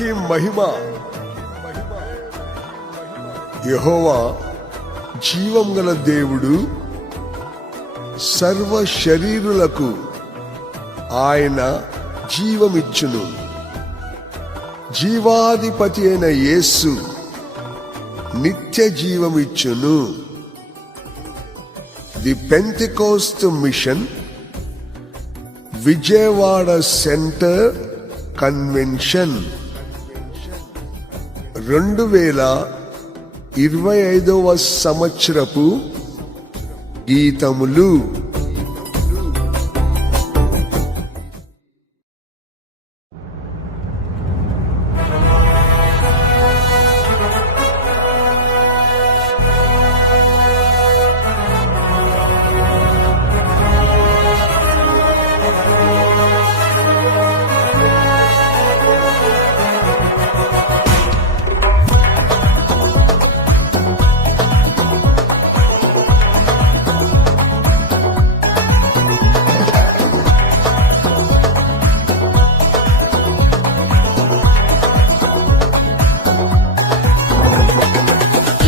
దేవునికి మహిమ. యెహోవా జీవం గల దేవుడు, సర్వ శరీరులకు ఆయన జీవమిచ్చును. జీవాధిపతి అయిన యేసు నిత్య జీవమిచ్చును. The Pentecost mission, Vijayawada centre convention 2025వ సంవత్సరపు గీతములు.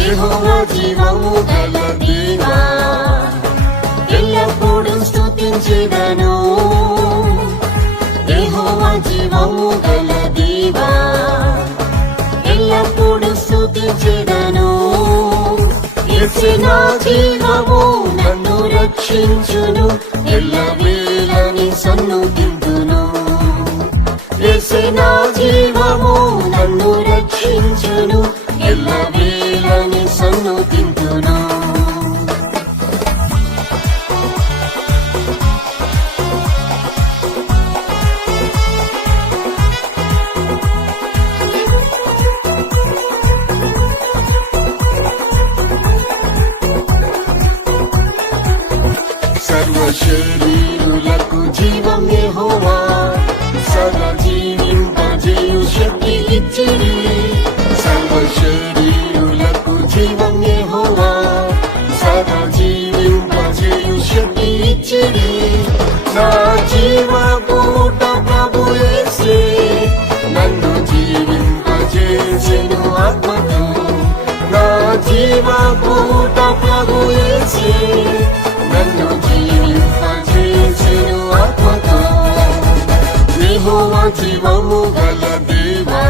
యెహోవా జీవము గల దేవా, ఎల్లప్పుడూ స్తుతించెదను. యెహోవా జీవము గల దేవా, ఎల్లప్పుడూ స్తుతించెదను. యేసే నా జీవము, నన్ను రక్షించును, ఎల్లవేళని సన్నుతింతును. యేసే నా జీవము, నన్ను రక్షించును, ఎల్లవేళని సన్నుతింతును. సర్వ శరీరులకు జీవం యెహోవా, సదా జీవింపజేయు శక్తి ఇచ్చిరి. సర్వ శరీరులకు జీవం యెహోవా, సదా జీవింపజేయు శక్తి ఇచ్చిరి. నా జీవపూట ప్రభు యేసే, నన్ను జీవింపజేసెను ఆత్మతో. నా జీవపూట ప్రభు యేసే, నన్ను జీవింపజేసెను ఆత్మతో. యెహోవా జీవము గల దేవా,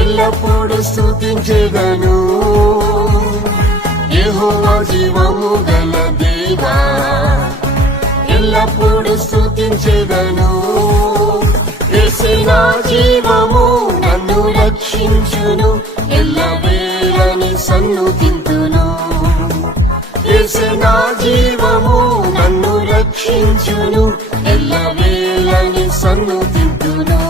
ఎల్లప్పుడూ స్తుతించెదను. యెహోవా జీవము గల దేవా, ఎల్లప్పుడూ స్తుతించెదను. యేసే నా జీవము, నన్ను రక్షించును, ఎల్లవేళని సన్నుతింతును. యేసే నా జీవము, నన్ను రక్షించును, ఎల్లవేళని సన్నుతింతును.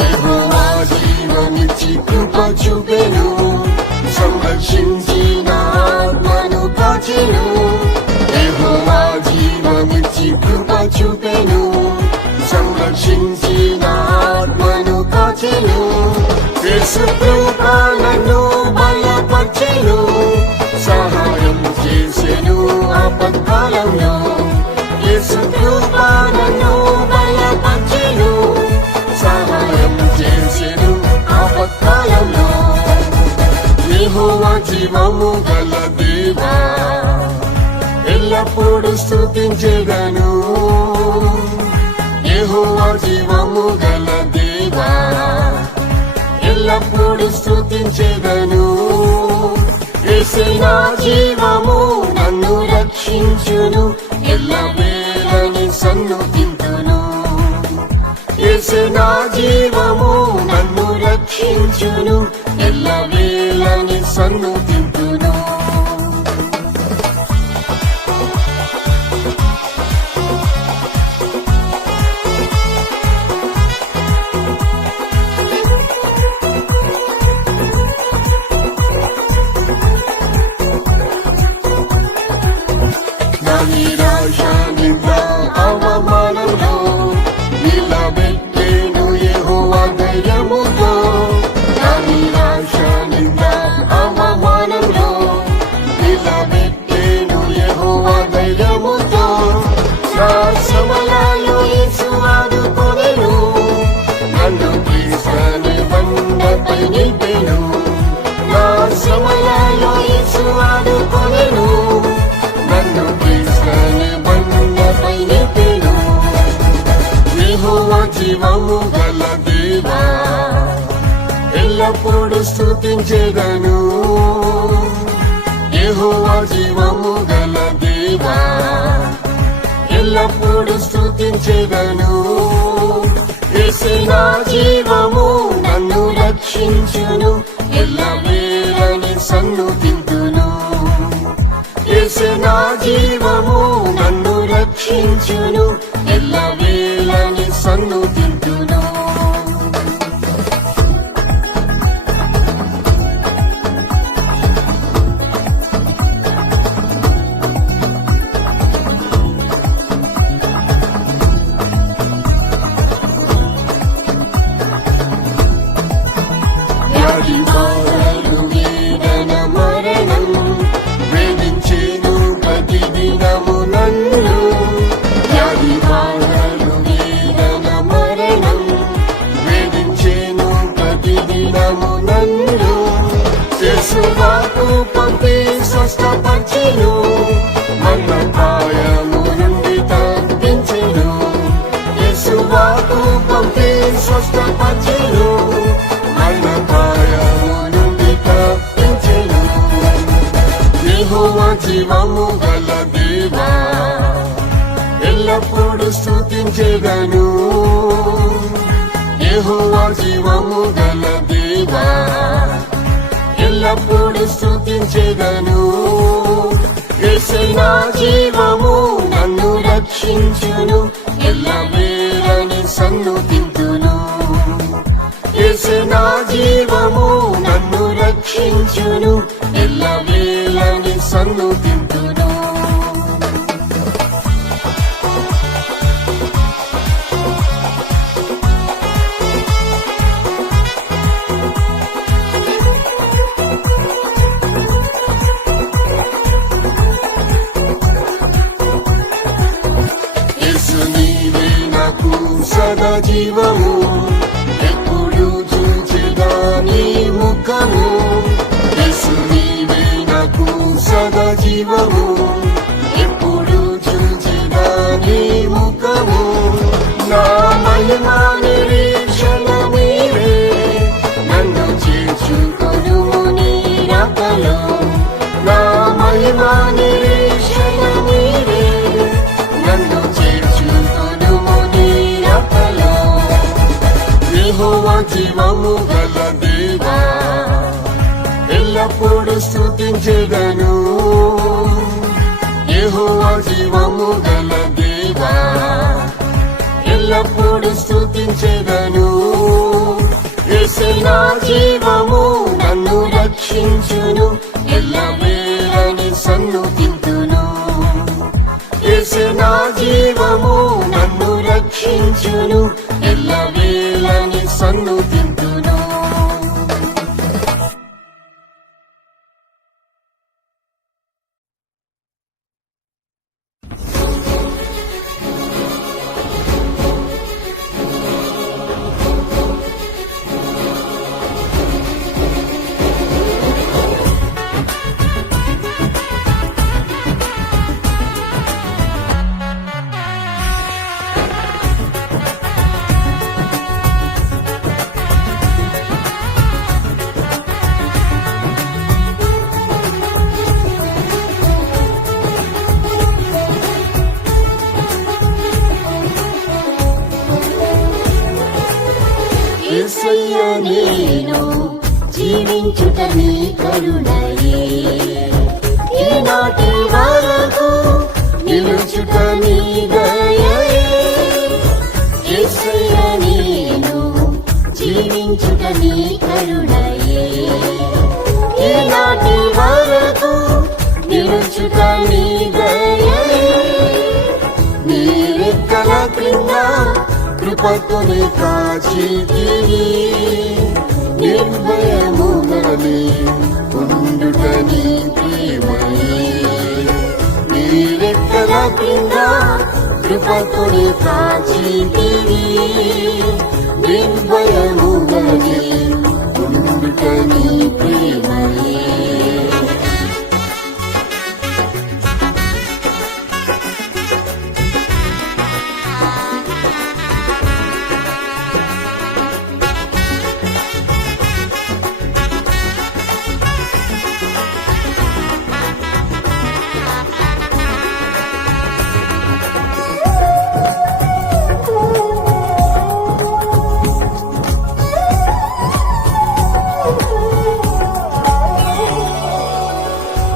యెహోవా జీవమిచ్చి కృప చూపెను, సంరక్షించిన ఆత్మను కాచెను. యెహోవా జీవమిచ్చి కృప చూపెను, సంరక్షించిన ఆత్మను కాచెను. యేసు కృప నన్ను బలపర్చెను, సహాయం చేసెను ఆపత్కాలంలో. యేసు కృప నన్ను బలపర్చెను, సహాయం చేసెను ఆపత్కాలంలో. యెహోవా జీవము గల దేవా, ఎల్లప్పుడూ స్తుతించెదను. యెహోవా జీవము గల దేవా, ఎల్లప్పుడూ స్తుతించెదను. యేసే నా జీవము, నన్ను రక్షించును, ఎల్లవేళని సన్నుతింతును. యేసే నా జీవము, నన్ను రక్షించును, ఎల్లవేళని సన్నుతింతును. నా నిరాశ నింద అవమానంలో నిలబె నిలబెట్టెను యెహోవా ధైర్యముతో. నా శ్రమలలో యేసు ఆదుకొనెను, నన్ను క్రీస్తుని బండపై నిలిపెను. నా శ్రమలలో యేసు ఆదుకొనెను, నన్ను క్రీస్తుని బండపై నిలిపెను. యెహోవా జీవము గల దేవా, ఎల్లప్పుడూ స్తుతించెదను. యెహోవా జీవము గల దేవా, ఎల్లప్పుడూ స్తుతించెదను. యేసే నా జీవము, నన్ను రక్షించును, ఎల్లవేళని సన్నుతింతును. యేసే నా జీవము, నన్ను రక్షించును, ఎల్లవేళని సన్నుతింతును. వ్యాధి బాధలు వేదన మరణం వేధించెను ప్రతిదినము నన్ను. వ్యాధి బాధలు వేదన మరణం వేధించెను ప్రతిదినము నన్ను. యేసు నాకు పంపి స్వస్థపరిచెను, మరణ ప్రాయము నుండి తప్పించెను. యేసు నాకు పంపి స్వస్థపరిచెను, మరణ ప్రాయము నుండి తప్పించెను. యెహోవా జీవము గల దేవా, ఎల్లప్పుడూ స్తుతించెదను. యెహోవా జీవము గల దేవా, ఎల్లప్పుడూ స్తుతించెదను. యేసే నా జీవము, నన్ను రక్షించును, ఎల్లవేళని సన్నుతింతును. యేసే నా జీవము, నన్ను రక్షించును, ఎల్లవేళని సన్నుతింతును. యేసు నీవే నాకు సదా జీవము, ఎప్పుడు చూచెదా నీ ముఖము. యేసు నీవే నాకు సదా జీవము, ఎప్పుడు చూచెదా నీ ముఖము. నా మహిమా నిరీక్షణ నీవే, నన్ను చేర్చుకొనుము నీ రాకలో. నా మహిమా నిరీక్షణ నీవే, నన్ను చేర్చుకొనుము నీ రాకలో. యెహోవా జీవము గల దేవా, ఎల్లప్పుడూ స్తుతించెదను. యెహోవా జీవము గల దేవా, ఎల్లప్పుడూ స్తుతించెదను. యేసే నా జీవము, నన్ను రక్షించును, ఎల్లవేళని సన్నుతింతును. యేసే నా జీవము, నన్ను రక్షించును, ఎల్లవేళని సన్నుతింతును. యేసయ్యా నేను జీవించుట నీ కరుణయే, ఈనాటి వరకు నిలుచుట నీ దయయే. యేసయ్యా నేను జీవించుట నీ కరుణయే, ఈనాటి వరకు నిలుచుట నీ దయయే. నీ రెక్కల క్రింద కృపతోనే కాచితివి, నిర్భయముగానే ఉండుట నీ ప్రేమయే. కృపతోనే కాచితివి నిర్భయముగనే ఉండుట నీ ప్రేమయే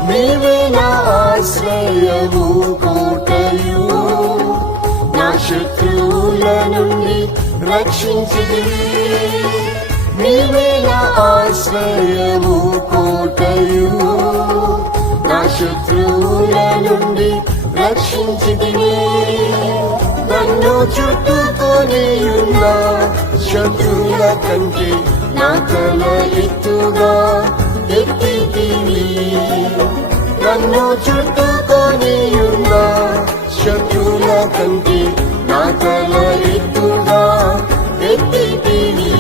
నీవే నా ఆశ్రయము కోటయు నా శత్రువుల నుండి రక్షించితివి నీవే నా ఆశ్రయము కోటయు నా శత్రువుల నుండి రక్షించితివి నన్ను చుట్టుకొని ఉన్న శత్రువుల కంటే నా తల ఎత్తుగా ఎత్తితివి నన్ను చుట్టుకొని ఉన్న శత్రువుల కంటే నా తల ఎత్తుగా ఎత్తితివి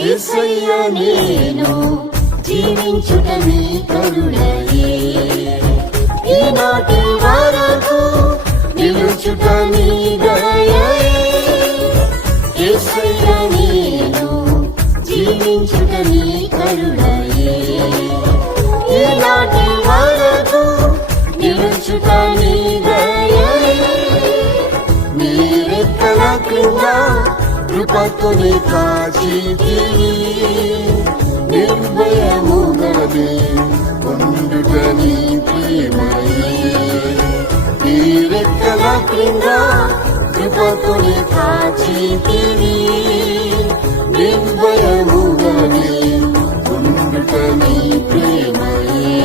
యేసయ్య నేను జీవించుట నీ కరుణయే ఈనాటి వరకు నిలుచుట నీ దయయే యేసయ్య నేను జీవించుట నీ కరుణయే ఈనాటి వరకు నిలుచుట నీ దయయే నీ రెక్కల క్రింద కృపతోనే కాచితివి నిర్భయముగనే ఉండుట నీ ప్రేమయే నీ రెక్కల క్రింద కృపతోనే కాచితివి నిర్భయముగనే ఉండుట నీ ప్రేమయే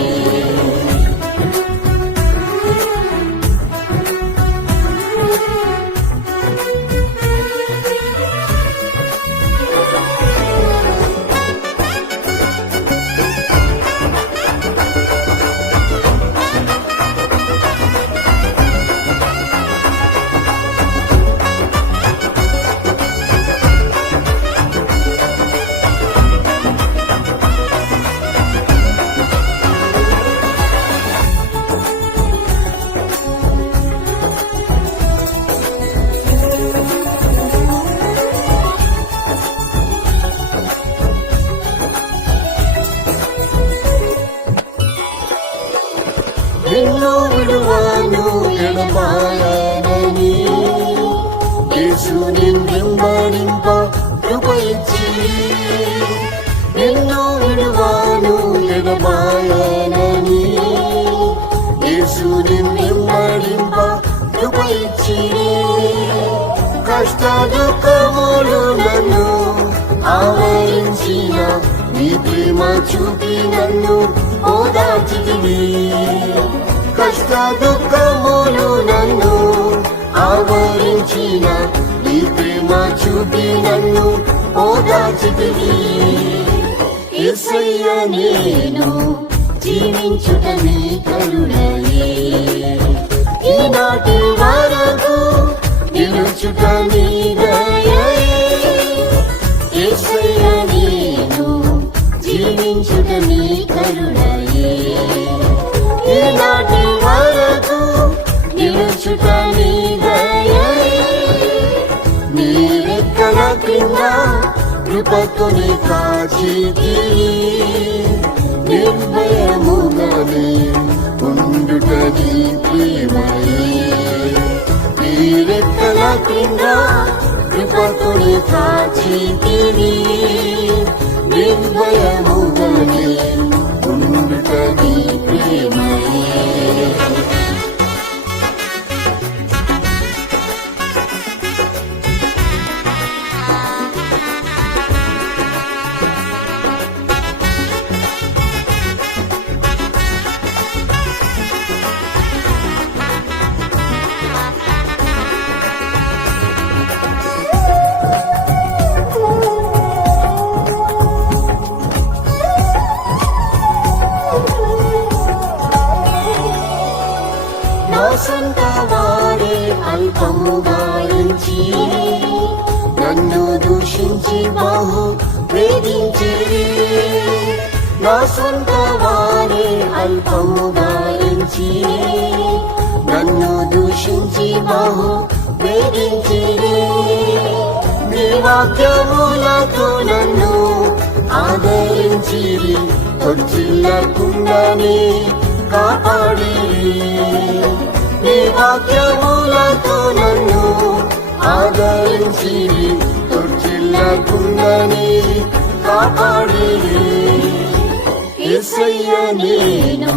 నిన్ను విడువను ఎడబాయనని యేసు నిన్నెంబడింప కృప ఇచ్చి నిన్ను విడువను ఎడబాయనని యేసు నిన్నెంబడింప కృప ఇచ్చి కష్ట దుఃఖములు నన్ను ఆవరించిన నీ ప్రేమ చూపి నన్ను ఓదార్చితివి కష్ట దుఃఖములు నన్ను ఆవరించిన నీ ప్రేమ చూపి నన్ను ఓదార్చితివి యేసయ్య నేను జీవించుట నీ కరుణయే ఈనాటి వరకు నిలుచుట నీ దయయే యేసయ్య నేను జీవించుట నీ కరుణయే ఈనాటి వరకు నిలుచుట నీ దయయే నీ రెక్కల క్రింద కృపతోనే కాచితివి నిర్భయముగనే ఉండుట నీ ప్రేమయే నీ రెక్కల క్రింద కృపతోనే కాచితివి నిర్భయముగనే ఉండుట నీ ప్రేమయే బహు వేధించిరి. నా సొంత వారే అల్పముగా ఎంచి నన్ను దూషించి బహు వేధించిరి. నీ వాక్యములతో నన్ను ఆదరించిరి, తొట్టిల్లకుండానే కాపాడిరి. నీ వాక్యములతో నన్ను ఆదరించిరి, తొట్టిల్లకుండానే కాపాడిరి. యేసయ్య నేను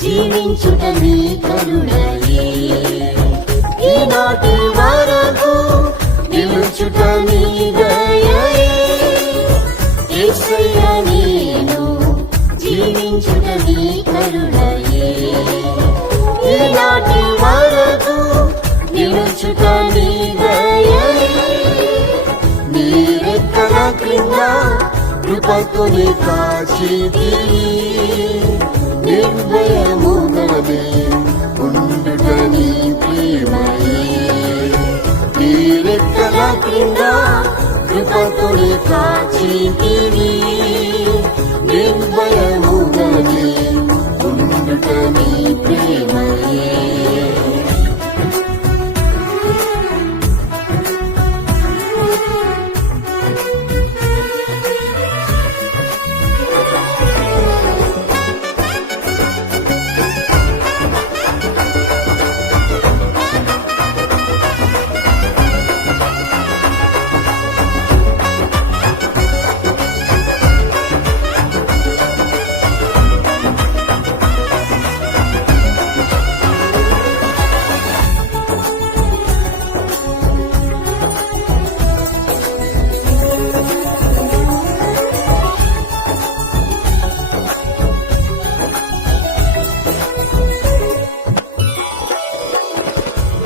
జీవించుట నీ కరుణయే, ఈనాటి వరకు నిలుచుట నీ దయయే. యేసయ్య నేను జీవించుట నీ కరుణయే, ఈనాటి వరకు నిలుచుట నీ దయయే. నీ రెక్కల క్రింద కృపతోనే కాచితివి, నిర్భయముగానే ఉండుట నీ ప్రేమయే. నీ రెక్కల క్రింద కృపతోనే కాచితివి, నిర్భయముగానే ఉండుట నీ ప్రేమయే.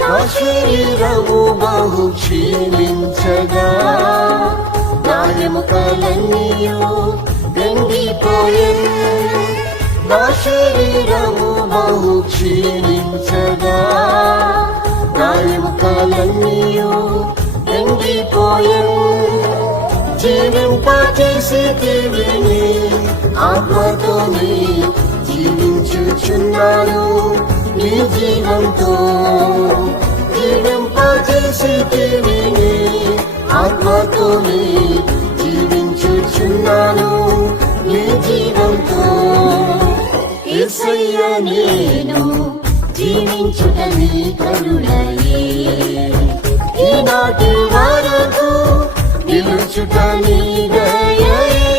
నా శరీరము బహు క్షీణించగా, నా ఎముకలన్నీయు ఎండిపోయెను. నా శరీరము బహు క్షీణించగా, నా ఎముకలన్నీయు ఎండిపోయెను. జీవింపజేసేటివి నీ ఆత్మతోనే జీవించుచున్నాను నీ జీవంతో. జీవింపజేసేటివి నీ ఆత్మతోనే జీవించుచున్నాను నీ జీవంతో. యేసయ్య నేను జీవించుట నీ కరుణయే, ఈనాటి వరకు నిలుచుట నీ దయయే.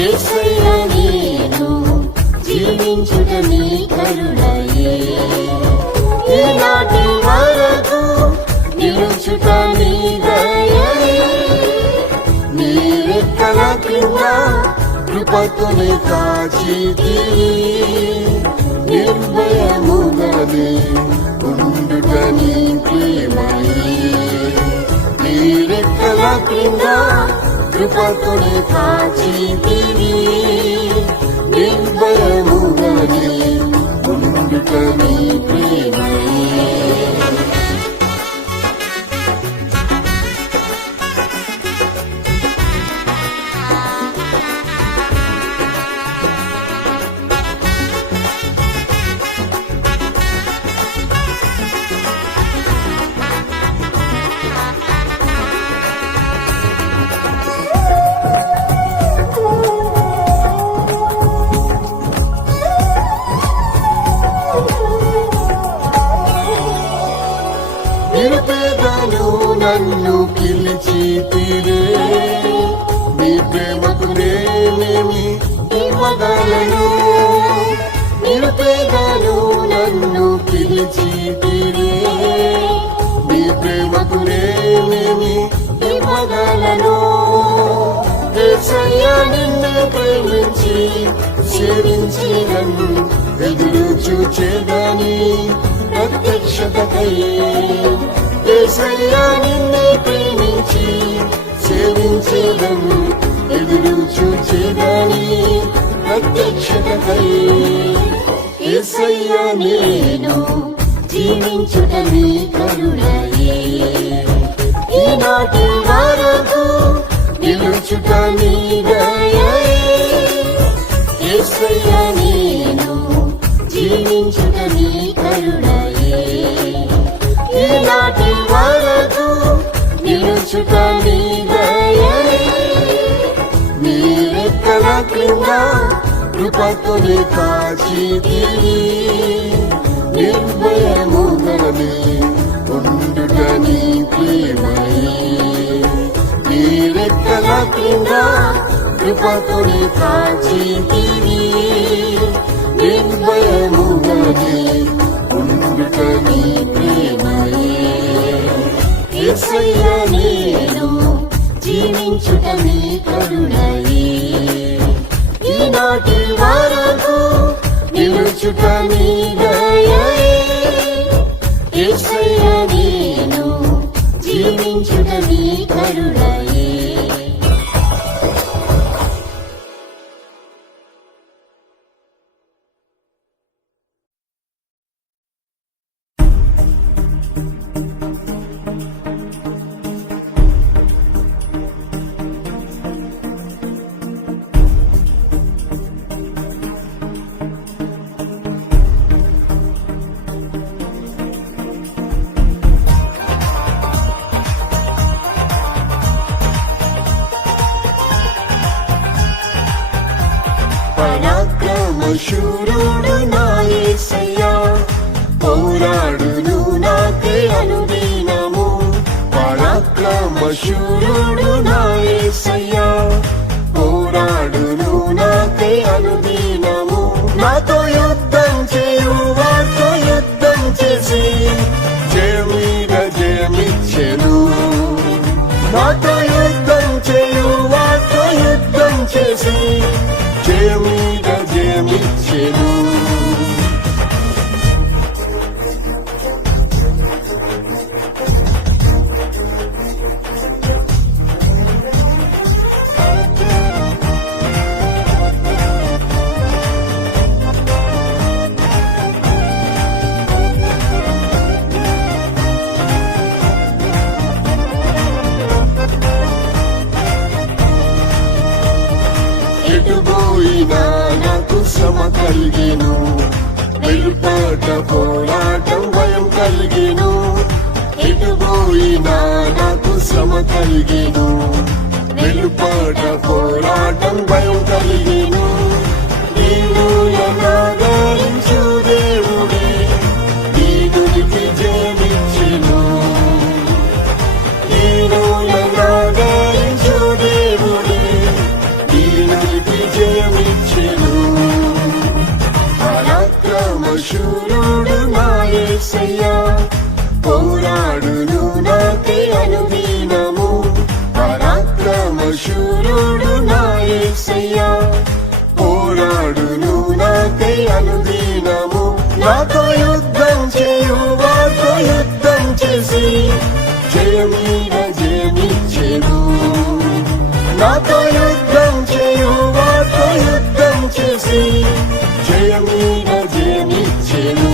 యేసయ్య నేను జీవించుట నీ కరుణయే, ఈనాటి వరకు నిలుచుట నీ దయయే. నీ రెక్కల క్రింద కృపతోనే కాచితివి, నిర్భయముగానే ఉండుట నీ ప్రేమయే. నీ రెక్కల క్రింద కృపతోనే కాచితివి, నిర్భయముగానే ఉండుట నీ ప్రేమయే. నిరుపేదను నన్ను పిలిచితిరే, నీ ప్రేమకు నేనేమి ఇవ్వగలను. నిరుపేదను నన్ను పిలిచితిరే, నీ ప్రేమకు నేనేమి ఇవ్వగలను. యేసయ్య నిన్ను ప్రేమించి సేవించి నన్ను ఎదురు చూచేదని ప్రత్యక్షతకై. యేసయ్య నిన్ను ప్రేమించి సేవించేదను ఎదురు చూచేదని ప్రత్యక్షతకై. యేసయ్య నేను జీవించుట నీ కరుణయే, ఈనాటి వరకు నిలుచుట నీ దయయే. యేసయ్యా నేను జీవించుట నీ కరుణయే. ఈనాటి వరకు నిలుచుట నీ దయయే. నీ రెక్కల క్రింద కృపతోనే కాచితివి. నిర్భయముగానే ఉండుట నీ ప్రేమయే. నీ రెక్కల క్రింద కృపతోనే కాచితివి. నిర్భయముగానే ఉండుట నీ ప్రేమయే. యేసయ్యా నేను జీవించుట నీ కరుణయే. ఈనాటి వరకు నిలుచుట నీ దయయే. యేసయ్యా నేను జీవించుట నీ కరుణయే. పరాక్రమశూరుడు నా యేసయ్యా, పోరాడును నాకై అనుదినము. పరాక్రమశూరుడు నా యేసయ్యా, పోరాడును నాకై అనుదినము. నాతో యుద్ధం చేయు వారితో యుద్ధం చేసి జయమీద జయమిచ్చెను. నాతో యుద్ధం చేయు వారితో యుద్ధం చేసి జయమీద జయమిచ్చెను. ఎటుపోయినా నాకు శ్రమ కలిగెను. వెలుపట పోరాటం భయం కలిగెను. ఎటుపోయినా నాకు శ్రమ కలిగెను. వెలుపట పోరాటం భయం కలిగెను. దీనులనాదరించు దేవుడే దీనునికి జయమిచ్చెను. దీనులనాదరించు దేవుడే దీనునికి జయమిచ్చెను. పరాక్రమశూరుడు నా యేసయ్యా, పోరాడును నాకై అనుదినము. పరాక్రమశూరుడు నా యేసయ్యా, పోరాడును నాకై అనుదినము. నాతో యుద్ధం చేయు వారితో యుద్ధం చేసి జయమీద జయమిచ్చెను. నాతో యుద్ధం చేయు వారితో యుద్ధం చేసి జయమీద జయమిచ్చెను.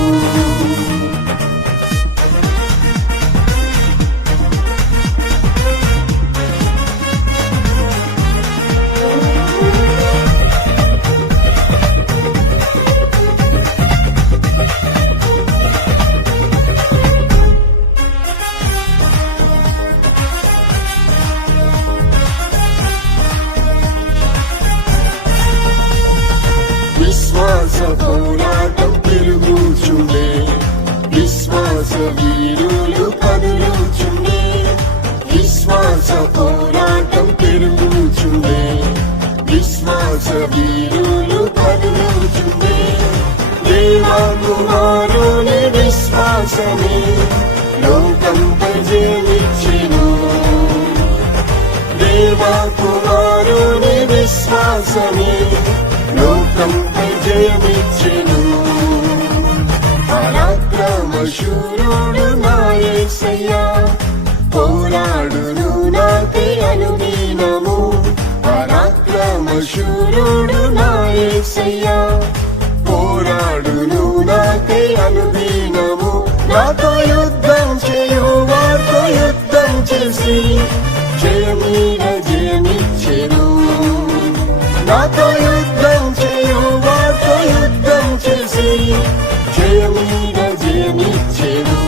విశ్వాస పోరాటం పెరుగుచుండే. విశ్వాస వీరులు కదులుచుండే. విశ్వాస పోరాటం పెరుగుచుండే. విశ్వాస వీరులు కదులుచుండే. దేవాకుమారుని విశ్వాసమే లోకంపై జయమిచ్చెను. దేవాకుమారుని విశ్వాసమే లోకంపై జయమిచ్చెను. పరాక్రమశూరుడు నా యేసయ్యా, పోరాడును నాకై అనుదినము. పరాక్రమశూరుడు నా యేసయ్యా, పోరాడును నాకై అనుదినము. నాతో యుద్ధం చేయు వారితో యుద్ధం చేసి జయమీద జయమిచ్చెను. నాతో యుద్ధం చేయు వారితో యుద్ధం చేసి జయమీద జయమిచ్చెను.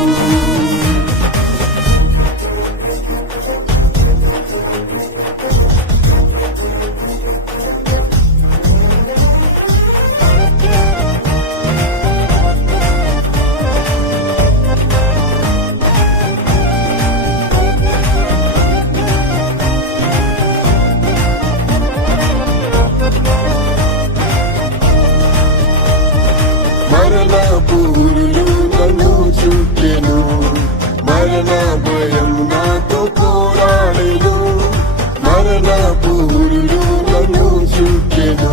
మరణపు ఊరులు నన్ను చుట్టెను, మరణ భయం నాతో పోరాడెను. మరణపు ఊరులు నన్ను చుట్టెను,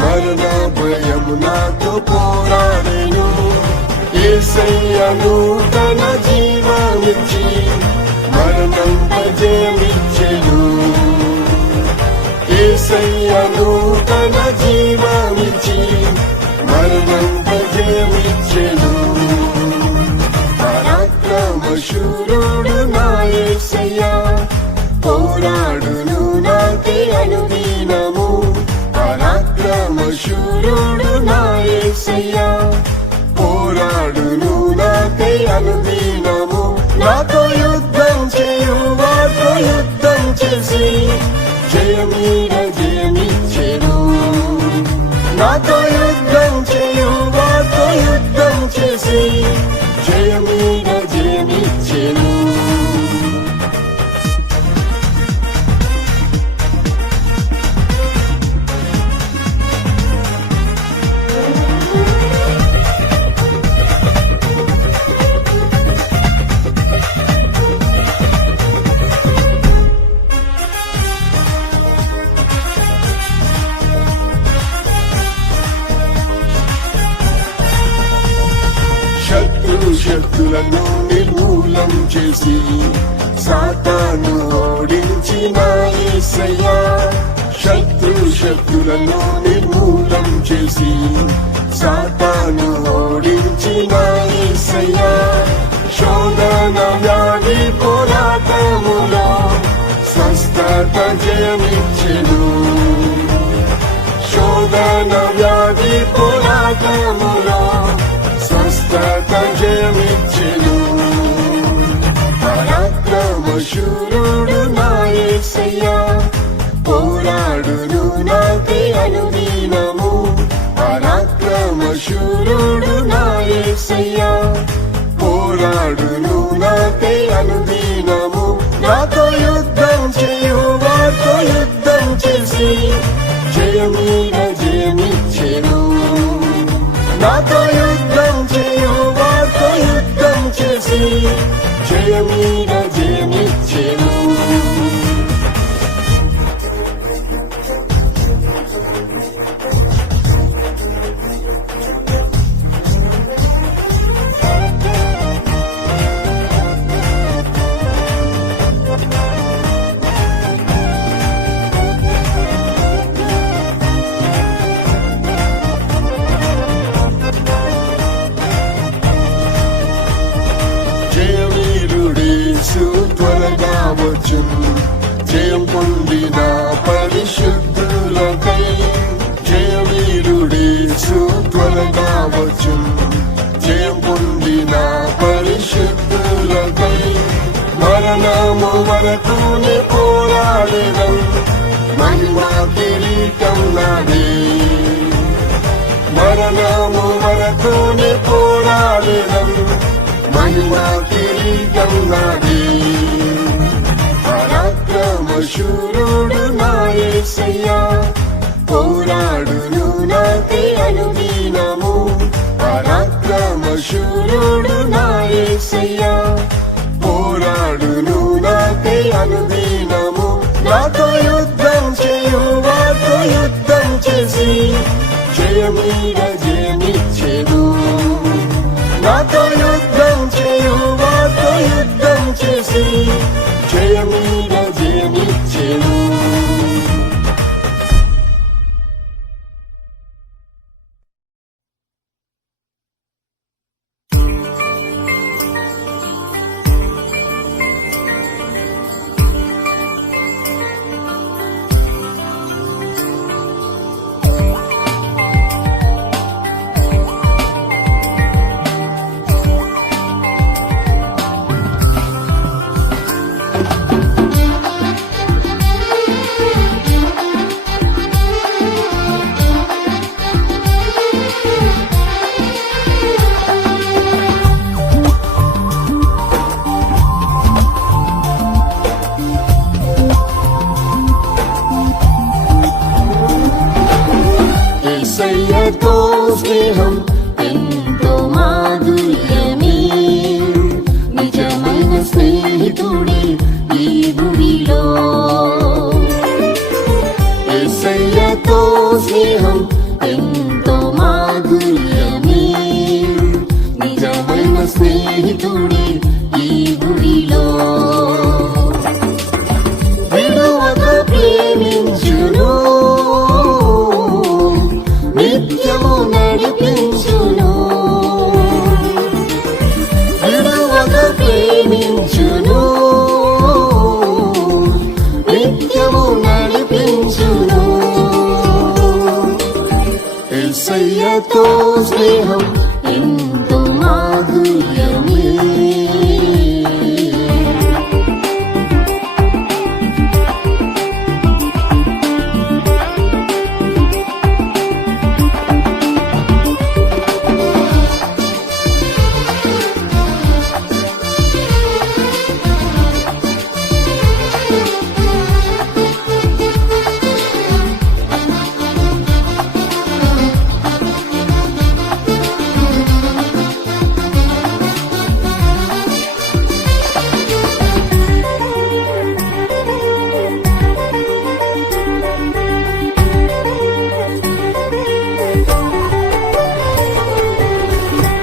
మరణ భయం నాతో పోరాడెను. యేసయ్యను తన జీవమిచ్చి మరణంపై జయమిచ్చెను. యేసయ్యను తన జీవమిచ్చి మరణంపై జయమిచ్చెను. పరాక్రమశూరుడు నా యేసయ్యా, పోరాడును నాకై అనుదినము. పరాక్రమశూరుడు నా యేసయ్యా, పోరాడును నాకై అనుదినము. నాతో యుద్ధం చేయు వారితో యుద్ధం చేసి జయమీద జయమిచ్చెను. నాతో యుద్ధం చేయు వారితో యుద్ధం చేసి జయమీద జయమిచ్చెను. శక్తులను నిర్మూలం చేసి సాతాను ఓడించిన యేసయ్యా. శక్తులను నిర్మూలం చేసి సాతాను ఓడించిన యేసయ్యా. శోధన వ్యాధి పోరాటములో స్వస్థత జయమిచ్చెను. శోధన వ్యాధి పోరాటములో స్వస్థత జయమిచ్చెను. పరాక్రమశూరుడు నా యేసయ్యా, పోరాడును నాకై అనుదినము. పరాక్రమశూరుడు నా యేసయ్యా, పోరాడును నాకై అనుదినము. నాతో యుద్ధం చేయు వారితో యుద్ధం చేసి జయమీద జయమిచ్చెను. నాతో యుద్ధం చేయు వారితో యుద్ధం చేసి జయమీద జయమిచ్చెను. త్వరగా వచ్చును, జయం పొందిన పరిశుద్ధులకై. జయవీరుడేసు త్వరగా వచ్చును, జయం పొందిన పరిశుద్ధులకై. మరణము వరకునే పోరాడెదం, మహిమా కిరీటం నాదే. మరణము వరకునే పోరాడెదం, మహిమా కిరీటం నాదే. పరాక్రమశూరుడు నా యేసయ్యా, పోరాడును నాకై అనుదినము. పరాక్రమశూరుడు నా యేసయ్యా, పోరాడును నాకై అనుదినము. నాతో యుద్ధం చేయు వారితో యుద్ధం చేసి జయమీద జయమిచ్చెను. నాతో యుద్ధం చేయు వారితో యుద్ధం చేసి జయమీద జయమిచ్చెను. యేసయ్యతో స్నేహం ఎంతో మాధుర్యమే, నిజమైన స్నేహితుడే ఈ భూమిలో. యేసయ్యతో స్నేహం ఎంతో మాధుర్యమే, నిజమైన స్నేహితుడే ఈ భూమిలో. విడువక ప్రేమించును, నిత్యము నడిపించును. విడువక ప్రేమించును, నిత్యము నడిపించును. యేసయ్యతో స్నేహం ఎంతో మాధుర్యమే.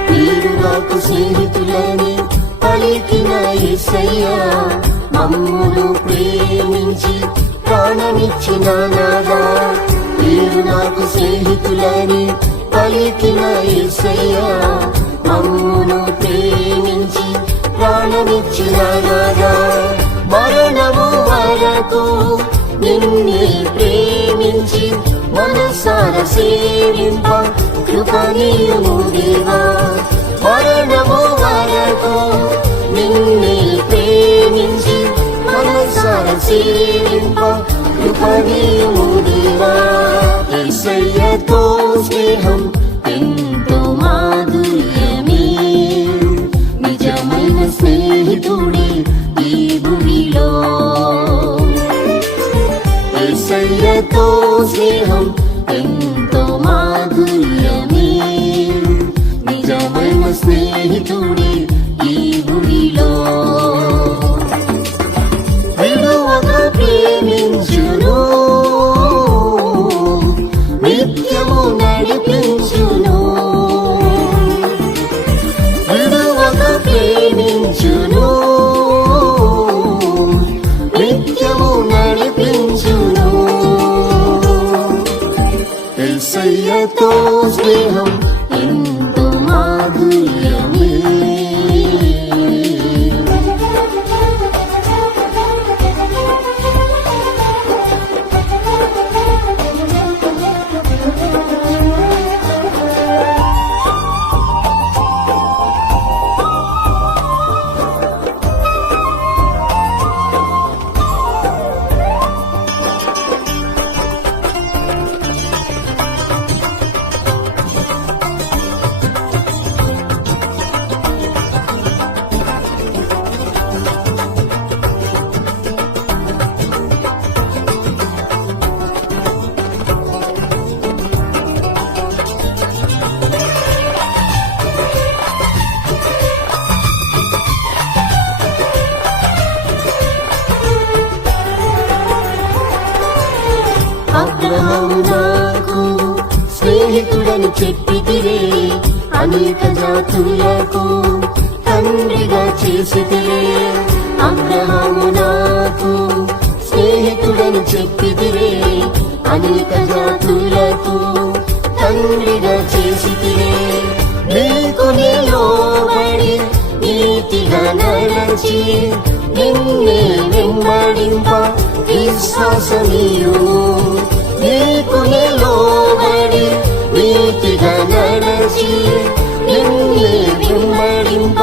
మీరు నాకు స్నేహితులని పలికిన యేసయ్యా, మమ్మును ప్రేమించి ప్రాణమిచ్చిన నాదా. మీరు నాకు స్నేహితులని పలికిన యేసయ్యా, మమ్మును ప్రేమించి ప్రాణమిచ్చిన నాదా. మరణము వరకు నిన్నే ప్రేమించి మనసార సేవింప కృపణీయము దేవా. మరణము వరకు నిన్నే ప్రేమించి మనసార సేవింప కృపణీయము దేవా. యేసయ్యతో స్నేహం ఎంతో మాధుర్యమే, నిజమైన స్నేహితుడే ఈ భూమిలో. యేసయ్యతో స్నేహం ఎంతో మాధుర్యమే, నిజమైన స్నేహితుడే ఈ భూమిలో. విడువక ప్రేమించును, నిత్యము నడిపించును. విడువక ప్రేమించును, నిత్యము నడిపించును. యేసయ్యతో స్నేహం ఎంతో మాధుర్యమే. అబ్రహాము నాకు స్నేహితుడని చెప్పితిరే, అనేక జాతులకు తండ్రిగా చేసితిరే. అబ్రహాము నాకు స్నేహితుడని చెప్పితిరే, అనేక జాతులకు తండ్రిగా చేసితిరే. నీకు నిలోబడి నీతిగా నడచి నిన్నే వెంబడింప విశ్వాసమీయుము. నీకు నిలోబడి నీతిగా నడచి నిన్నే వెంబడింప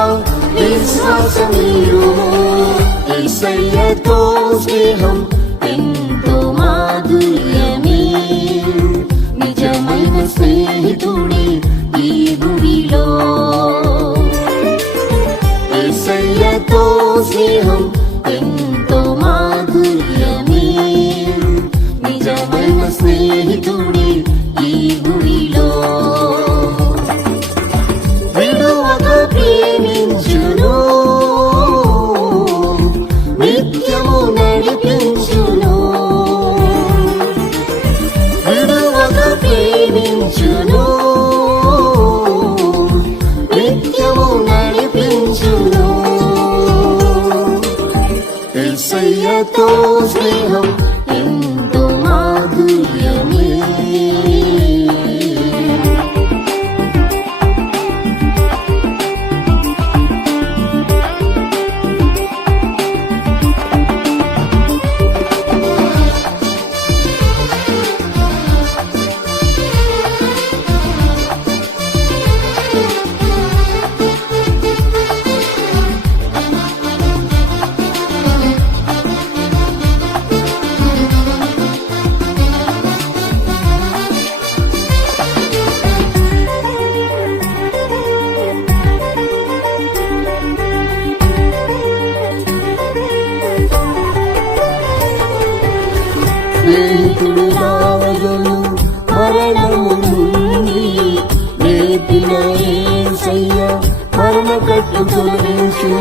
విశ్వాసమీయుము. యేసయ్యతో స్నేహం ఎంతో మాధుర్యమే, నిజమైన స్నేహితుడే ఈ భూమిలో. యేసయ్యతో స్నేహం ఎంతో మాధుర్యమే, నిజమైన స్నేహితుడే ఈ భూమిలో. నడిపించును, నిత్యము నడిపించును. యేసయ్యతో స్నేహం ఎంతో మాధుర్యమే. స్నేహితుడు రావగను మరణము నుండి, లేపిన యేసయ్య మరణ కట్టు తొలగించు.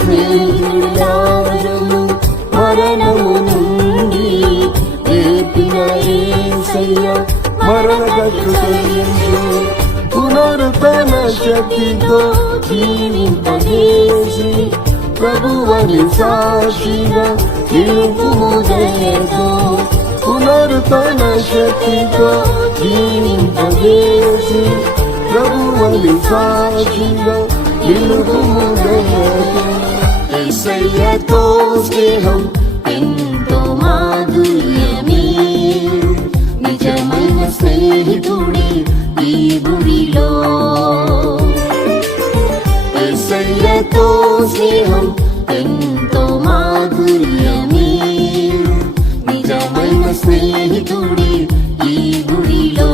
స్నేహితుడు రావగను మరణము నుండి, లేపిన యేసయ్య మరణ కట్టు తొలగించు. పునరుతన శక్తితో జీవింపజేసి, ప్రభువని సాక్షిగా నిలుపుము దయతో. పునరుతన శక్తితో జీవింపజేసి, ప్రభువని సాక్షిగా నిలుపుము దయతో. యేసయ్యతో స్నేహం ఎంతో మాధుర్యమే. నిజమైన స్నేహితుడే ఈ భూమిలో. యేసయ్యతో స్నేహం ఎంతో మాధుర్యమే. నిజమైన స్నేహితుడే ఈ గుడిలో.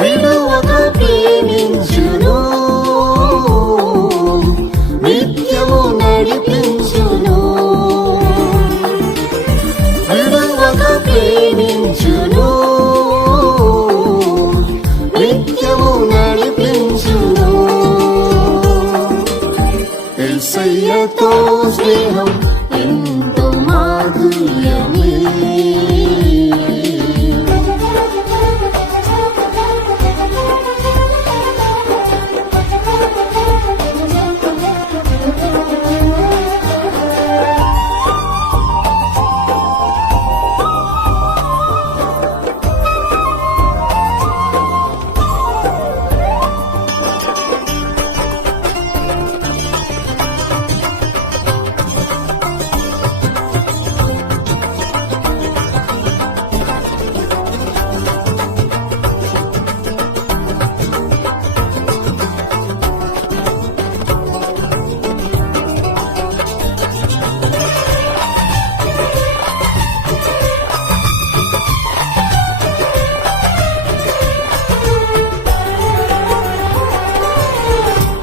విడువక ప్రేమించును, నిత్యము నడిపించును. విడువక ప్రేమించును, నిత్యము నడిపించును. యేసయ్యతో స్నేహం ఎంతో మాధుర్యమే.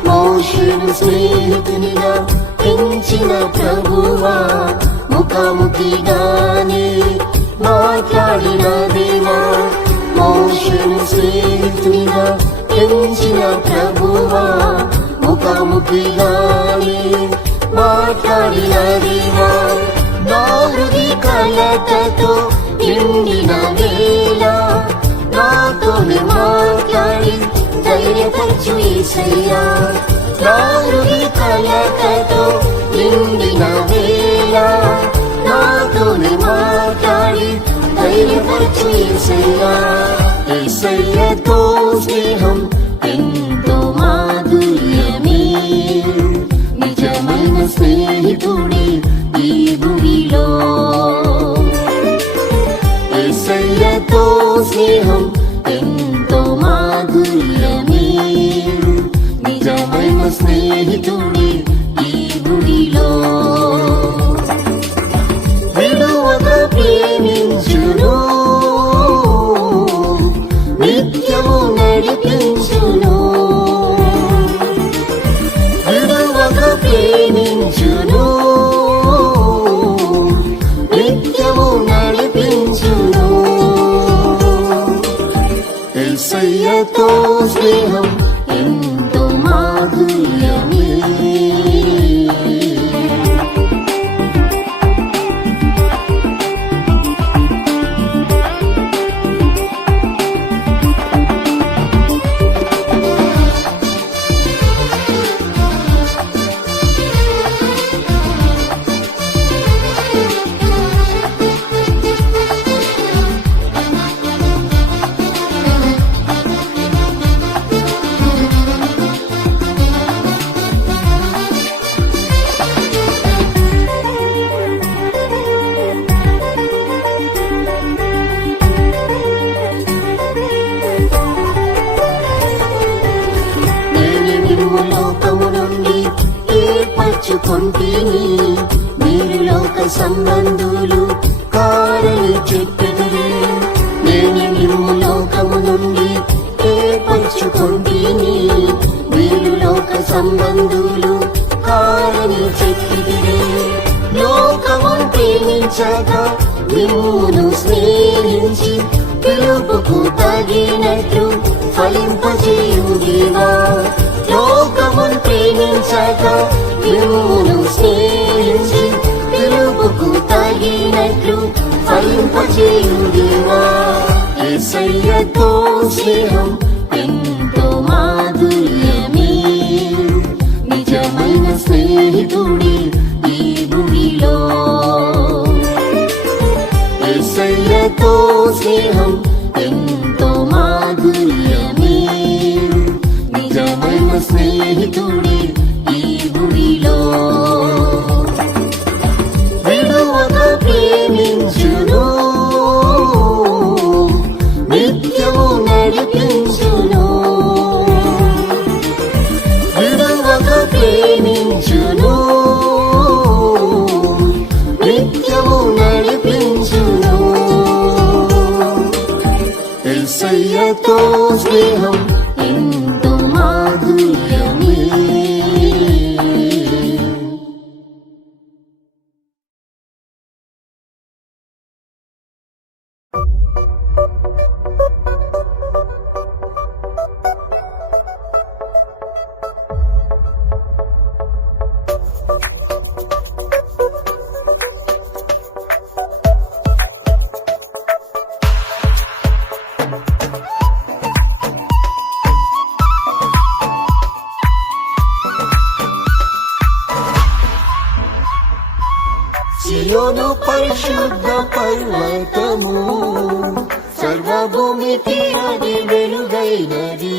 మోషేను స్నేహితునిగా పెంచిన ప్రభువా, ముఖాముఖిగానే మాట్లాడిన దేవా. మోషేను స్నేహితునిగా పెంచిన ప్రభువా, ముఖాముఖిగానే మాట్లాడిన దేవా. నా హృది కలతతో నిండిన వేళ, నాతోనే మాట్లాడి ధైర్యపరచు యేసయ్యా. నా హృది కలతతో నిండిన వేళ, నాతోనే మాట్లాడి ధైర్యపరచు యేసయ్యా. యేసయ్యతో స్నేహం ఎంతో మాధుర్యమే. నిజమైన స్నేహితుడే ఈ భూమిలో. యేసయ్యతో స్నేహం ఎంతో మాధుర్యమే. నిజమైన స్నేహితుడే ఈ భూమిలో. విడువక ప్రేమించును, నిత్యము నడిపించును. విడువక ప్రేమించును, నిత్యము నడిపించును. యేసయ్యతో స్నేహం ఎంతో మాధుర్యమే. మిమ్ము లోకము నుండి ఏర్పరచుకొంటిని, మీరు లోక సంబంధులు కారని చెప్పెదరే. నేను మిమ్ము లోకము నుండి ఏర్పరచుకొంటిని, మీరు లోక సంబంధులు కారని చెప్పెదరే. లోకమును ప్రేమించగా మిమ్మును స్నేహించి పిలుపుకు తగినట్లు ఫలింపజేయుదేవా. లోకమును ప్రేమించగా మిమ్మును స్నేహించి పిలుపుకు తగినట్లు ఫలింపజేయుదేవా. యేసయ్యతో స్నేహం ఎంతో మాధుర్యమే, నిజమైన స్నేహితుడే ఈ భూమిలో. యేసయ్యతో స్నేహం ఎంతో మాధుర్యమే, నిజమైన స్నేహితుడే ఈ భూమిలో. విడువక ప్రేమించును, నిత్యము నడిపించును. విడువక ప్రేమించును, నిత్యము నడిపించును. యేసయ్యతో స్నేహం ఎంతో మాధుర్యమే. సియోను పరిశుద్ధ పర్వతము, సర్వభూమికి అది వెలుగైనది.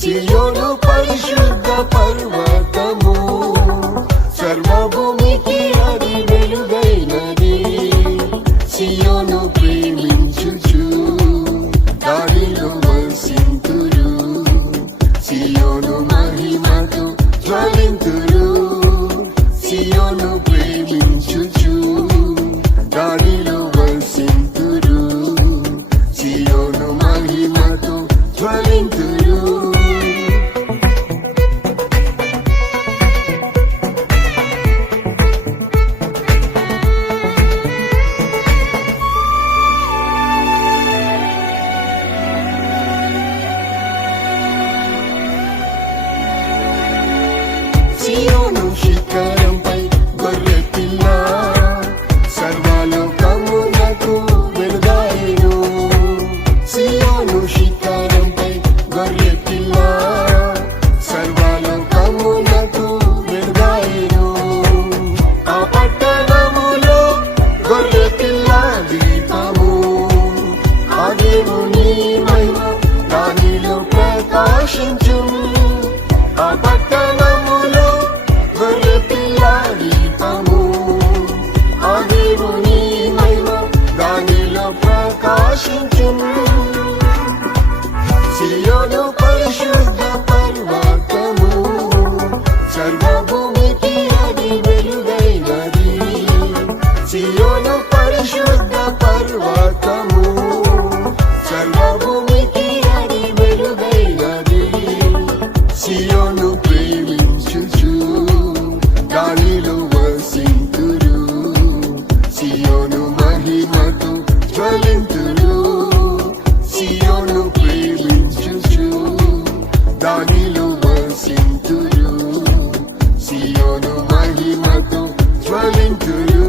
సియోను పరిశుద్ధ పర్వతము, సర్వభూమికి అది వెలుగైనది. సియోను ప్రేమించుచు దానిలో వసింతురు, సియోను మహిమతో జ్వలింతురు. సియోను ప్రేమించుచు దానిలో వసింతురు, సియోను మహిమతో జ్వలింతురు. సియోను శిఖరంపై గొర్రె పిల్ల, సర్వలోకమునకు వెలుగాయెను. సియోను శిఖరంపై గొర్రె పిల్ల, సర్వలోకమునకు వెలుగాయెను. ఆ పట్టణములో గొర్రె పిల్ల దీపము, ఆ దేవుని మహిమ దానిలో ప్రకాశించును. ఆ పట్టణములో గొర్రె పిల్ల దీపము, ఆ దేవుని మహిమ దానిలో ప్రకాశించును. సియోను పరిశుద్ధ పర్వతము, సర్వభూమికి అది వెలుగైనది. సియోను పరిశుద్ధ పర్వతము, సర్వభూమికి అది వెలుగైనది. సియోను ప్రేమించుచు దానిలో వసింతురు, సియోను మహిమతో జ్వలింతురు. సియోను ప్రేమించుచు దానిలో వసింతురు, సియోను మహిమతో జ్వలింతురు.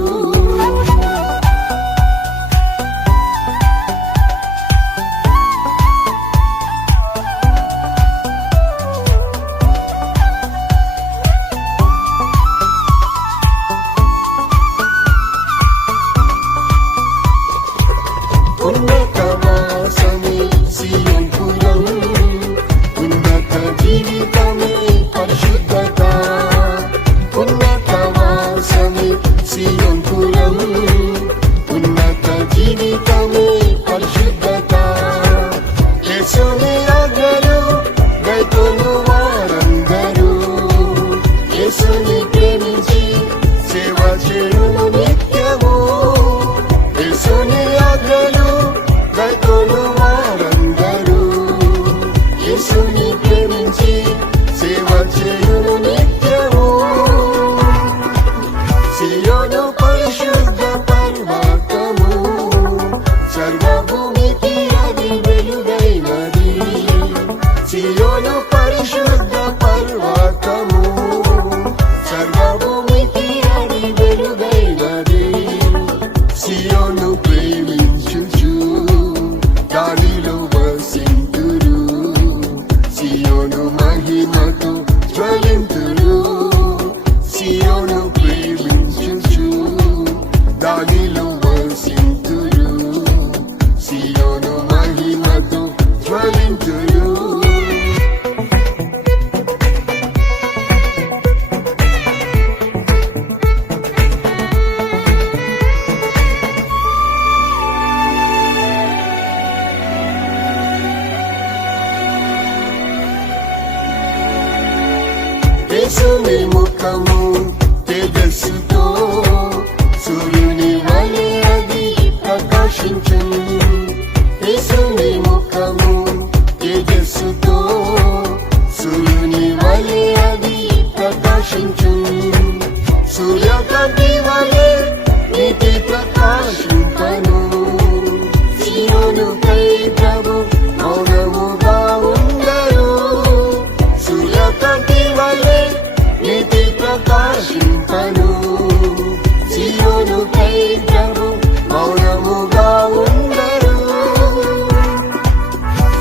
ఉన్నతవాసమే సియోన్ పురం, ఉన్నత జీవితమే పరిశుద్ధత. ఉన్నతవాసమే సియోన్ పురం, ఉన్నత జీవితమే పరిశుద్ధత. యేసుని ఆజ్ఞలు గైకొను వారందరూ యేసుని ముఖము తేజస్సుతో సూర్యుని వలె అది ప్రకాశించును. యేసుని ముఖము తేజస్సుతో సూర్యుని వలె అది ప్రకాశించును. సూర్యకాంతి వలె నీతి ప్రకాశింపను. సీయోనుపై ప్రభు మౌనముగా ఉండరు. సూర్యకాంతి వలె నీతి ప్రకాశింపను. సీయోనుపై ప్రభు మౌనముగా ఉండరు.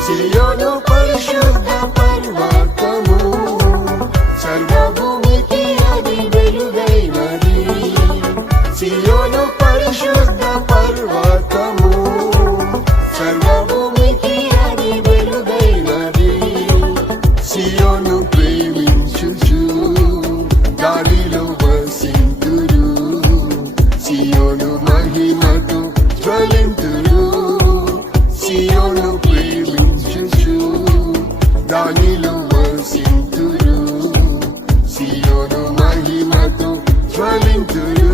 సీయోను పరిశుద్ధ పర్వతము, సర్వభూమికి అది వెలుగైనది. సీయోను పరిశుద్ధ పర్వతము, సర్వభూమికి అది వెలుగైనది. సీయోను ప్రేమించుచు దానిలో వసింతురు. సీయోను మహిమతో జ్వలింతురు. సీయోను ప్రేమించుచు దానిలో వసింతురు. సీయోను మహిమతో జ్వలింతురు.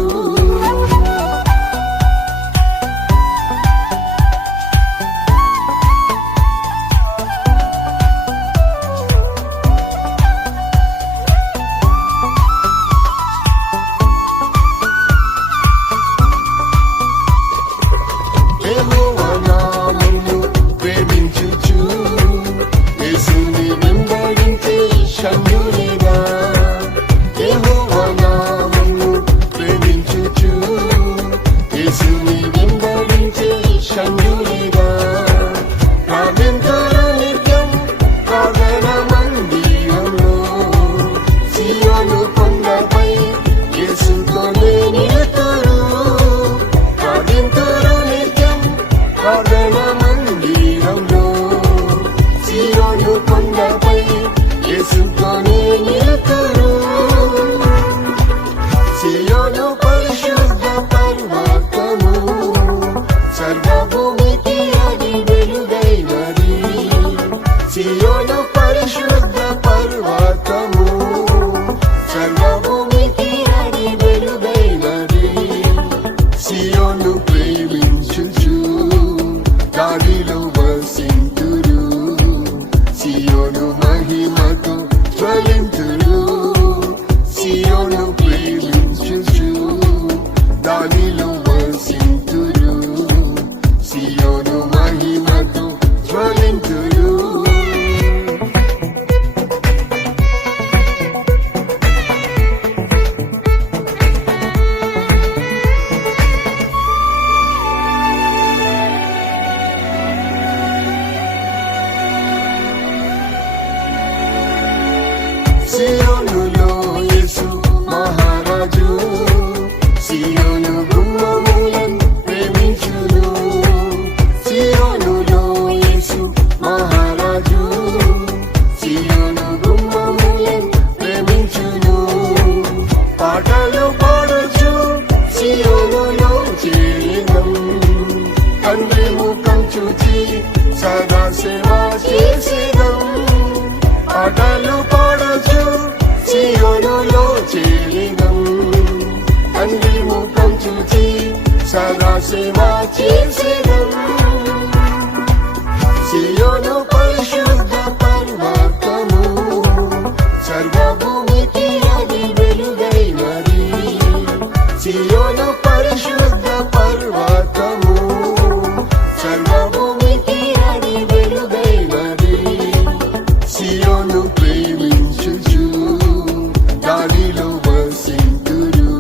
యెహోవా నామమును ప్రేమించుచు యేసుని వెంబడించే శమ్యునిగా. యెహోవా నామమును ప్రేమించుచు యేసుని వెంబడించే శమ్యునిగా. ప్రార్థింతురు నిత్యం ప్రార్థన మందిరంలో. సీయోను కొండపై యేసుతోనే నిలుతురు. ప్రార్థింతురు నిత్యం ప్రార్థన మందిరంలో. సీయోను కొండపై యేసుతోనే నిలుతురు. సీయోను పరిశుద్ధ పర్వతము, సర్వభూమికి అది వెలుగైనది. సీయోను పరిశుద్ధ పర్వతము, సర్వభూమికి అది వెలుగైనది. సీయోను ప్రేమించుచు దానిలో వసింతురు. సీయోను మహిమతో జ్వలింతురు. సీయోను ప్రేమించుచు దానిలో వసింతురు. సీయోను మహిమతో జ్వలింతురు. సీయోనులో యేసు మహారాజు. సీయోను గుమ్మములను ప్రేమించును. సీయోనులో యేసు మహారాజు. సీయోను గుమ్మములను ప్రేమించును. పాటలు పాడుచు సీయోనులో చేరినం. తండ్రి ముఖం చూచి సదా సేవ చేసేదం. పాటలు పాడుచు సీయోనులో చేరినం. తండ్రి ముఖం చూచి సదా సేవ చేసేదం. సీయోను పరిశుద్ధ పర్వతము, సర్వభూమికి అది వెలుగైనది. సీయోను పరిశుద్ధ పర్వతము, సర్వభూమికి అది వెలుగైనది. సీయోను ప్రేమించుచు దానిలో వసింతురు.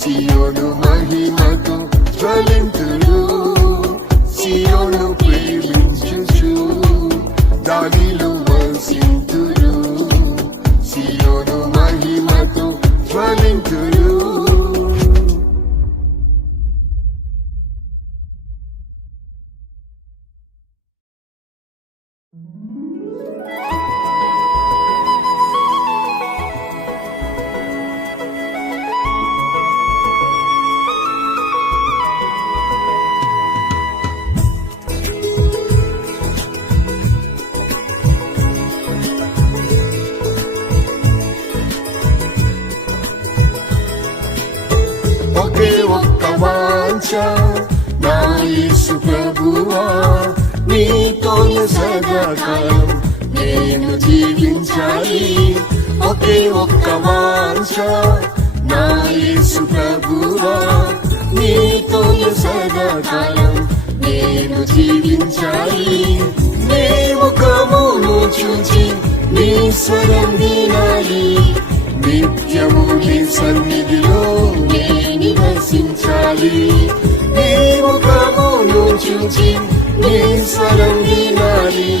సీయోను మహిమతో జ్వలింతురు. సీయోను ప్రేమించుచు దానిలో వసింతురు. సీయోను మహిమతో జ్వలింతురు. వాంఛ నా యేసు ప్రభువా నీతోనే సదాకాలం నేను జీవించాలి ఒకే ఒక్క వాంఛ నా యేసు ప్రభువా నీతోనే సదాకాలం నేను జీవించాలి నీ ముఖమును చూచి నీ స్వరం వినాలి నిత్యము నీ సన్నిధిలో నే నివసించాలి నీ ముఖమును చూచి నీ స్వరం వినాలి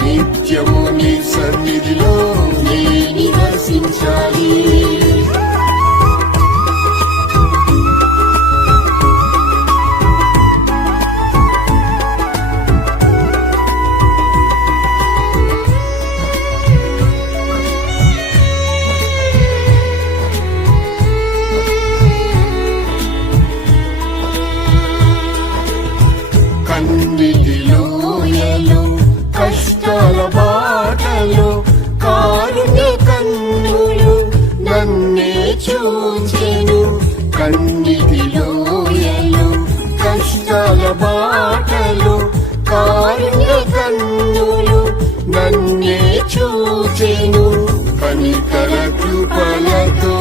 నిత్యము నీ సన్నిధిలో నే నివసించాలి కన్నిటిలోయలో కష్టాల బాటలో కారుణ్య కన్నులు నన్నే చూచెను కన్నిటిలోయలో కష్టాల బాటలో కారుణ్య కన్నులు నన్నే చూచెను కనికర కృపలతో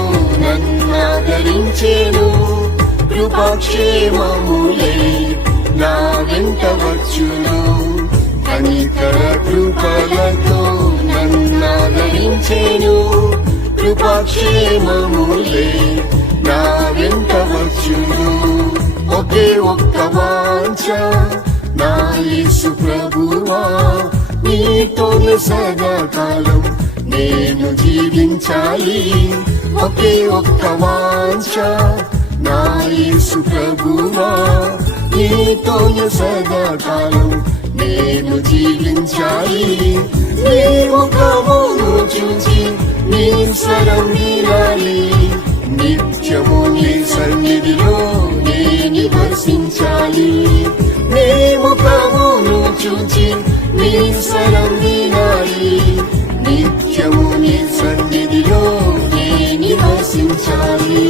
నన్నాదరించెను కృపాక్షేమములే నా వెంట వచ్చును కనికర కృపలతో నన్నాదరించెను కృపాక్షేమములే నా వెంట వచ్చును ఒకే ఒక్క వాంఛ నా యేసు ప్రభువా నీతోనే సదాకాలం నేను జీవించాలి ఒకే ఒక్క వాంఛ నా యేసు ప్రభువా నీతోనే సదాకాలం నేను జీవించాలి నీ ముఖమును చూచి నీ స్వరం వినాలి నిత్యము నీ సన్నిధిలో నే నివసించాలి నీ ముఖమును చూచి నీ స్వరం వినాలి నిత్యము నీ సన్నిధిలో నే నివసించాలి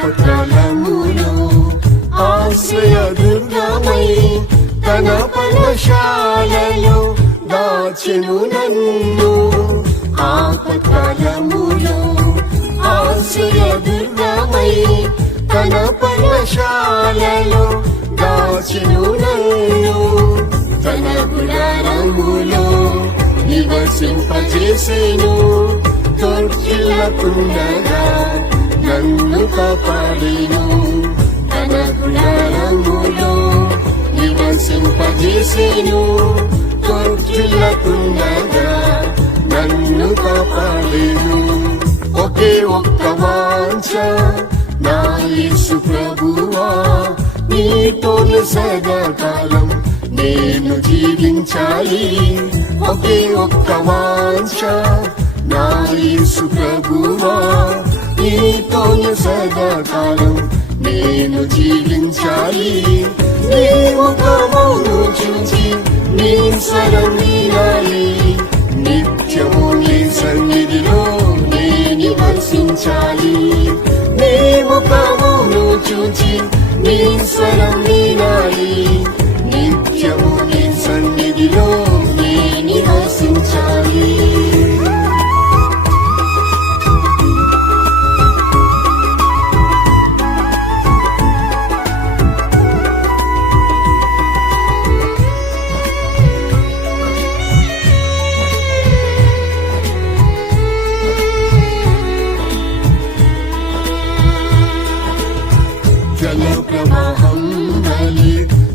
ఆపత్కాలములో ఆశ్రయదుర్గమై తన పర్ణశాలలో దాచెను నన్ను ఆపత్కాలములో ఆశ్రయదుర్గమై తన పర్ణశాలలో దాచెను నన్ను తన గుడారములో నివసింపజేసెను తొట్టిల్లకుండగా నన్ను కాపాడెను తన గుడారములో నివసింపజేసెను తొట్టిల్లకుండగా నన్ను కాపాడెను ఒకే ఒక్క వాంఛ నా యేసు ప్రభువా నీతోనే సదాకాలం నేను జీవించాలి ఒకే ఒక్క వాంఛ నా యేసు ప్రభువా నీతోనే సదాకాలం నేను జీవించాలి నీ ముఖమును చూచి నీ స్వరం వినాలి నిత్యము నీ సన్నిధిలో నే నివసించాలి నీ ముఖమును చూచి నీ స్వరం వినాలి నిత్యము నీ సన్నిధిలో నే నివసించాలి జల ప్రవాహం వలె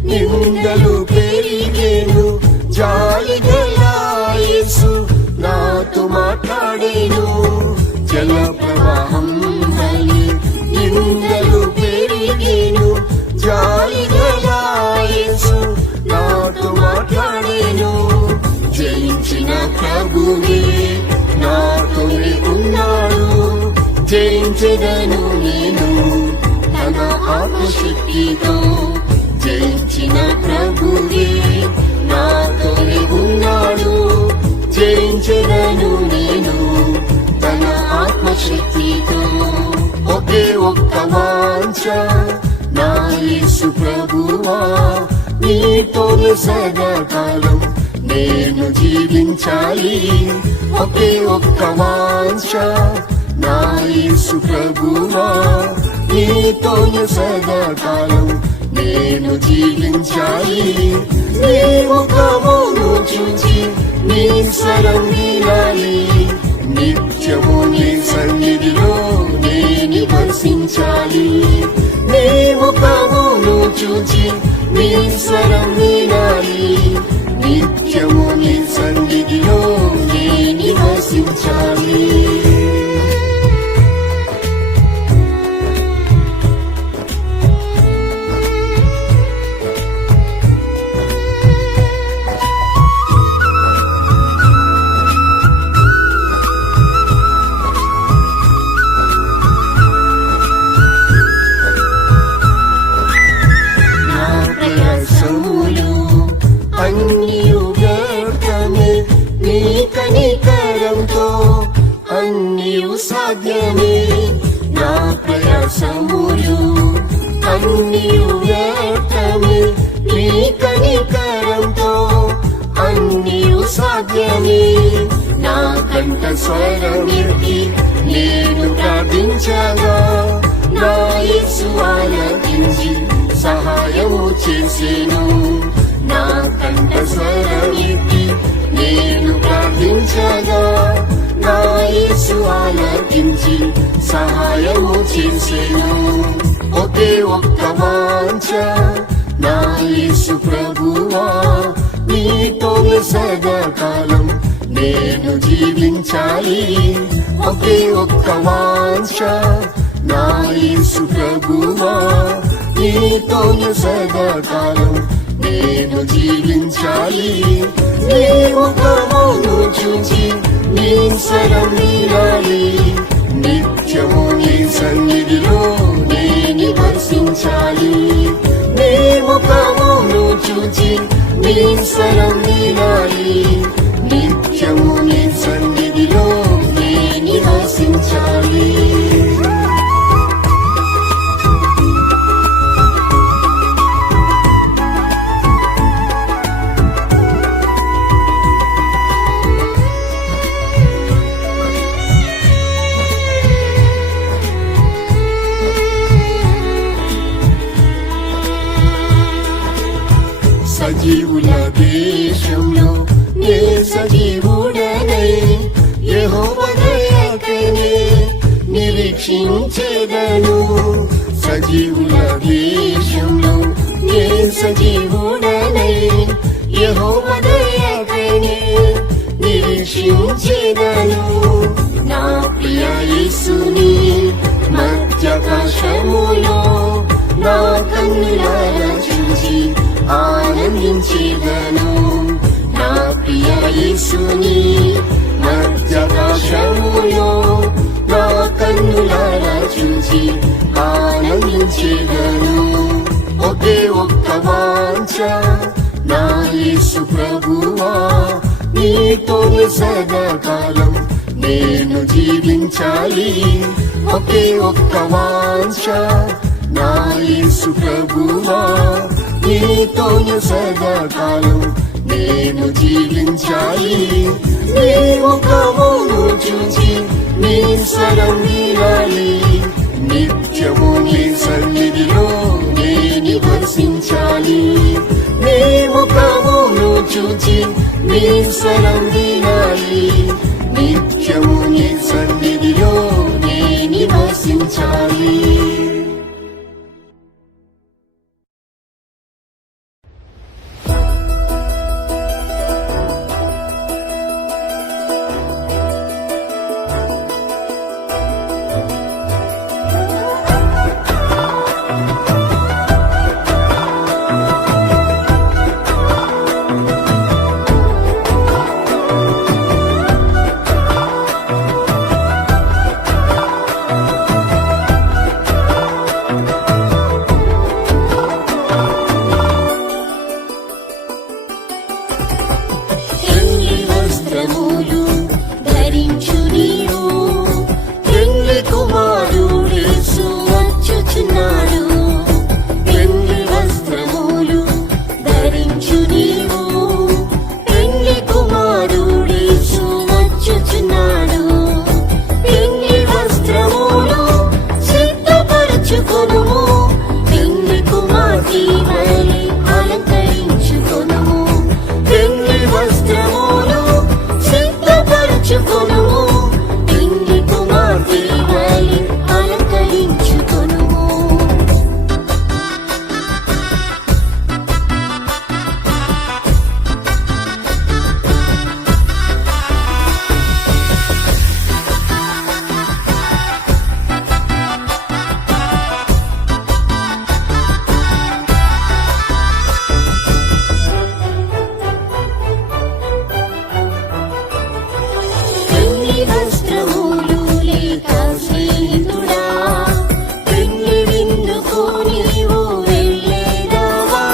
నిందలు పెరిగేను జాలి గల యేసు నాతో మాట్లాడేను జల ప్రవాహం వలె నిందలు పెరిగేను జాలి గల యేసు నాతో మాట్లాడేను జయించిన ప్రభువే నా జయించెదను నేను తన ఆత్మశక్తితో. జయించిన ప్రభువే నాతోనే ఉన్నాడు, జయించెదను నేను తన ఆత్మశక్తితో. ఒకే ఒక్క వాంఛ నా యేసు ప్రభువా, నీతోనే సదాకాలం నేను జీవించాలి. ఒకే ఒక్క వాంఛ నా యేసు ప్రభువా, నీతోనే సదాకాలం నేను జీవించాలి. నీ ముఖమును చూచి నీ స్వరం వినాలి, నిత్యము నీ సన్నిధిలో నే నివసించాలి. నీ ముఖమును చూచి నీ స్వరం వినాలి, నిత్యము నీ సన్నిధిలో నే నివసించాలి. సాధ్యమే నా ప్రయాసములు అన్నియు వ్యర్థమే, నీ కనికరంతో అన్నియు సాధ్యమే. నా కంఠ స్వరమెత్తి నేను ప్రార్థించగా నా యేసు ఆలకించి సహాయము చేసెను. నా కంఠ స్వరమెత్తి నేను ప్రార్థించగా నా యేసు ఆలకించి సహాయము చేసెను. ఒకే ఒక్క వాంఛ నా యేసు ప్రభువా, నీతోనే సదాకాలం నేను జీవించాలి. ఒకే ఒక్క వాంఛ నా యేసు ప్రభువా, నీతోనే సదాకాలం నేను జీవించాలి. నీ ముఖమును చూచి నీ స్వరం వినాలి, నిత్యము నీ సన్నిధిలో నే నివసించాలి. నీ ముఖమును చూచి నీ స్వరం వినాలి, నిత్యము నీ సన్నిధిలో నే నివసించాలి. సజీవుల దేశంలో నే సజీవుడనై యెహోవా దయకై నిరీక్షించెదను. సజీవుల దేశంలో నే సజీవుడనై యెహోవా దయకై నిరీక్షించెదను. నా ప్రియ యేసుని మధ్యాకాశములో నా కన్నులారా చూచి ఆనందించెదను. నా ప్రియ యేసుని మధ్యాకాశములో నా కన్నులారా చూచి ఆనందించెదను. ఒకే ఒక్క వాంఛ నా యేసు ప్రభువా, నీతోనే సదాకాలం నేను జీవించాలి. ఒకే ఒక్క వాంఛ నా యేసు ప్రభువా, నీతోనే సదాకాలం నేను జీవించాలి. నీ ముఖమును చూచి నీ స్వరం వినాలి, నిత్యము నీ సన్నిధిలో నే నివసించాలి. నీ ముఖమును చూచి నీ స్వరం వినాలి, నిత్యము నీ సన్నిధిలో నే నివసించాలి. పెళ్లి కుమారుడేసు వచ్చుచున్నాడు. పెళ్లి వస్త్రములు ధరించు నీవు, పెళ్లి కుమారుడేసు వచ్చుచున్నాడు. పెళ్లి వస్త్రములు సిద్ధపరచుకొనుము, పెళ్లి కుమార్తె వలె అలంకరించుకొనుము. పెళ్లి వస్త్రములు సిద్ధపరచుకొనుము, పెళ్లి కుమార్తె వలె అలంకరించుకొనుము. పెళ్లి వస్త్రములు లేక స్నేహితుడా, పెళ్లి విందుకు నీవు వెళ్ళేదావా?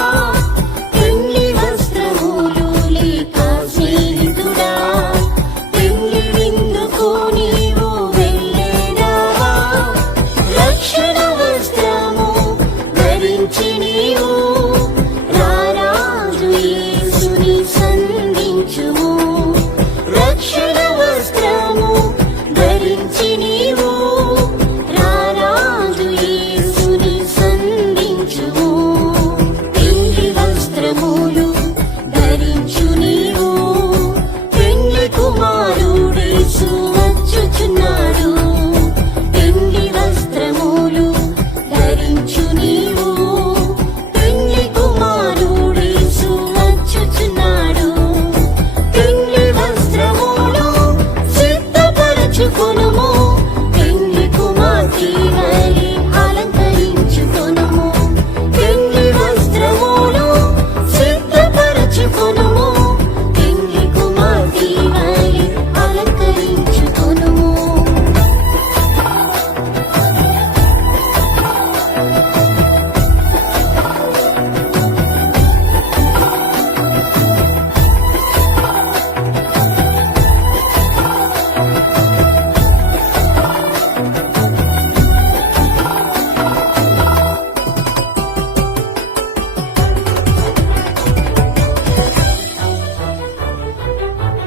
పెళ్లి వస్త్రములు లేక స్నేహితుడా, పెళ్లి విందుకు నీవు వెళ్ళేదావా? రక్షణ వస్త్రము ధరించి నీవు రారాజు యేసుని సంధించుము. రక్షణ వస్త్రము ధరించి నీవు రారాజు యేసుని సంధించుము. పెళ్లి వస్త్రములు ధరించు నీవు, పెళ్లి కుమారుడేసు వచ్చుచున్నాడు. పెళ్లి వస్త్రములు ధరించు నీవు, పెళ్లి కుమారుడేసు వచ్చుచున్నాడు. పెళ్లి వస్త్రములు సిద్ధపరచుకొనుము, పెళ్లి కుమార్తె వలె అలంకరించుకొనుము. పెళ్లి వస్త్రములు సిద్ధపరచుకొనుము, పెళ్లి కుమార్తె వలె అలంకరించుకొనుము.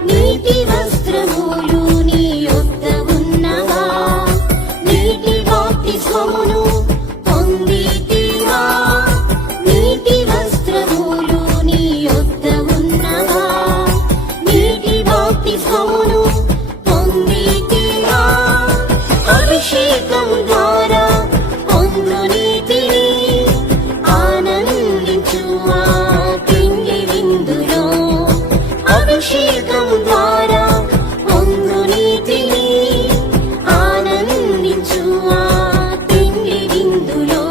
నీటి వస్త్రములు నీ యొద్ద ఉన్నవా? నీటి బాప్తిస్మమును పొందితివా? నీటి వస్త్రములు నీ యొద్ద ఉన్నవా? నీటి బాప్తిస్మమును పొందితివా? అభిషేకం ద్వారా పొందు నీతిని ఆనందించు ఆ పెళ్లి విందులో. అభిషేకం ద్వారా పొందు నీతిని ఆనందించు ఆ పెళ్లి విందులో.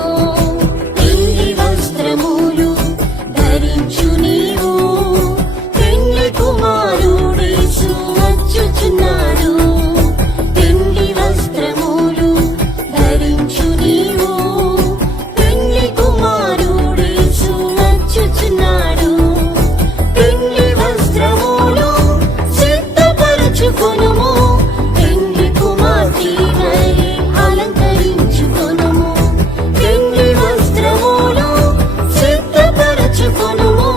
పెళ్లి వస్త్రములు ధరించు నీవు, పెళ్లి కుమారుడేసు వచ్చుచున్నాడు. పెళ్లి వస్త్రములు ధరించు నీవు, పెళ్లి కుమారుడేసు వచ్చుచున్నాడు. పెళ్లి వస్త్రములు సిద్ధపరచుకొనుము, పెళ్లి కుమార్తె వలె అలంకరించుకొనుము. పెళ్లి వస్త్రములు సిద్ధపరచుకొనుము,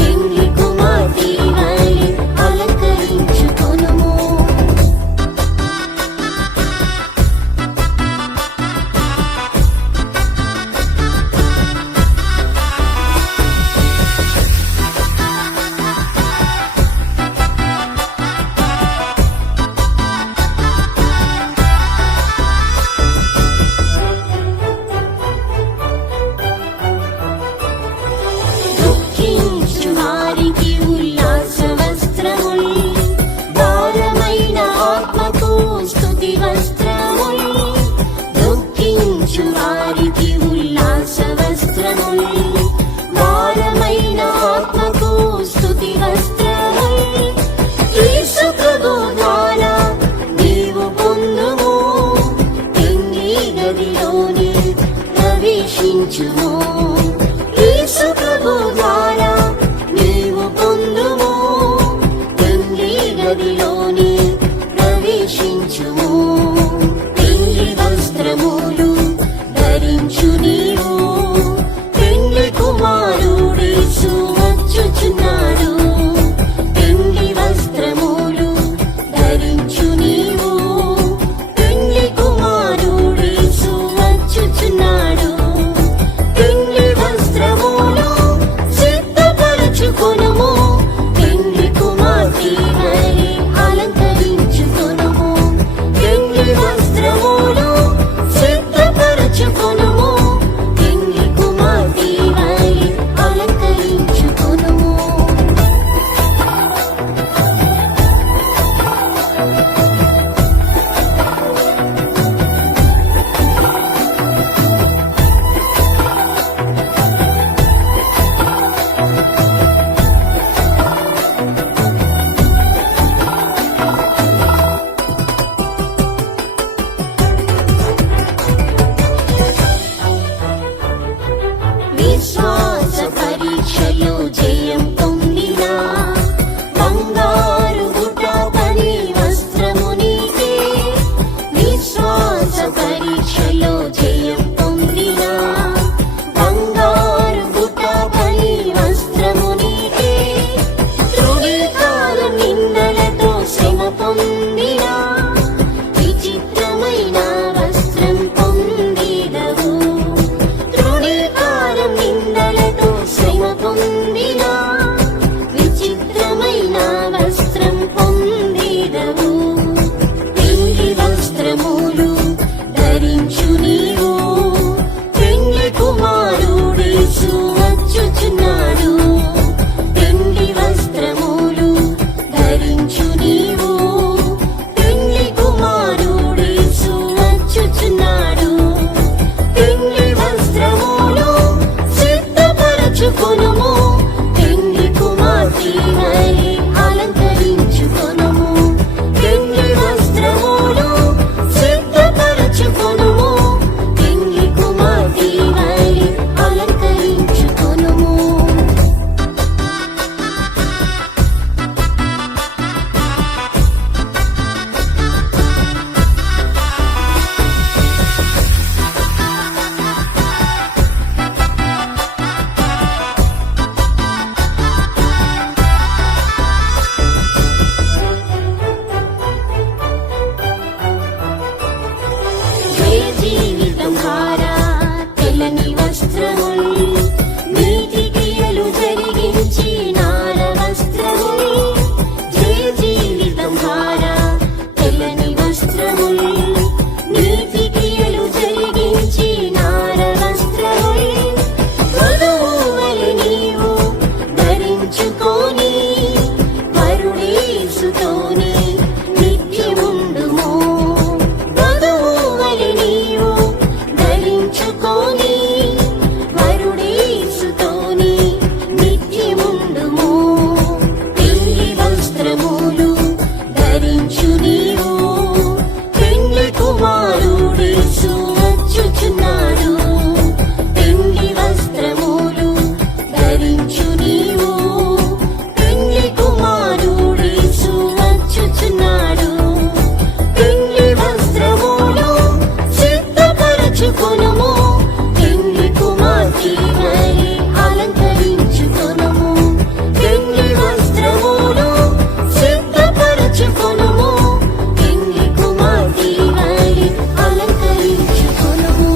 పెళ్లి కుమార్తె వలె అలంకరించుకొనుము. దుఃఖించు వారికి ఉల్లాస వస్త్రములు, భారమైన ఆత్మకు స్తుతి వస్త్రములు. దుఃఖించు వారికి ఉల్లాస వస్త్రములు, భారమైన ఆత్మకు స్తుతి వస్త్రములు. యేసు ప్రభు ద్వారా నీవు పొందుము, పెళ్లి గదిలోని ప్రవేశించుము. యేసు ప్రభు ద్వారా నీవు పొందుము, పెళ్లి గదిలోని ప్రవేశించుము. పెళ్లి జీవితం హారా తెల్లని వస్త్రముల్ నీతి క్రియలు జరిగించి నార వస్త్రముల్ జయ జీవితం హారా తెల్లని వస్త్రముల్ నీతి క్రియలు జరిగించి నార వస్త్రముల్ వధువువలె నీవు ధరించుకొని వరుడేసుతోని నిత్యముండుము వధువువలె నీవు ధరించుకొని వరుడేసుతోని నిత్యముండుము పెళ్లి వస్త్రములు ధరించు నీవు పెళ్లి కుమారుడేసు వచ్చుచున్నాడు పెళ్లి వస్త్రములు ధరించు నీవు పెళ్లి కుమారుడేసు వచ్చుచున్నాడు పెళ్లి వస్త్రములు సిద్ధపరచుకొనుము పెళ్లి కుమార్తె వలె అలంకరించుకొనుము పెళ్లి వస్త్రములు సిద్ధపరచుకొనుము పెళ్లి కుమార్తె వలె అలంకరించుకొనుము.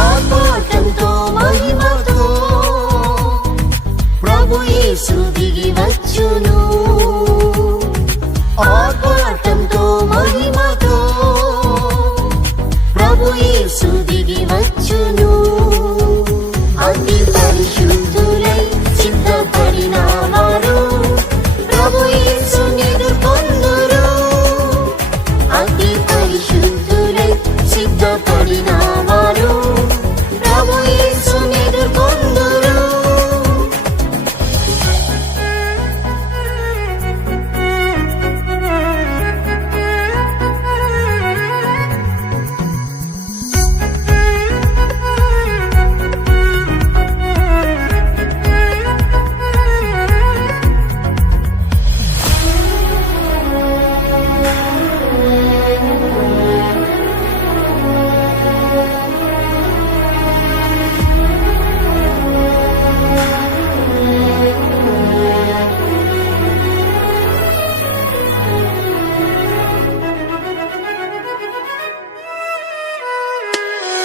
ఆర్భాటంతో మహిమతో ప్రభు యేసు దిగి వచ్చును ఆర్భాటంతో మహిమతో ప్రభు యేసు దిగి వచ్చును అతి పరిశుద్ధులై సిద్ధపడిన వారు ప్రభు యేసుని ఎదుర్కొందురు అతి పరిశుద్ధులై సిద్ధపడిన వారు ప్రభు యేసుని ఎదుర్కొందురు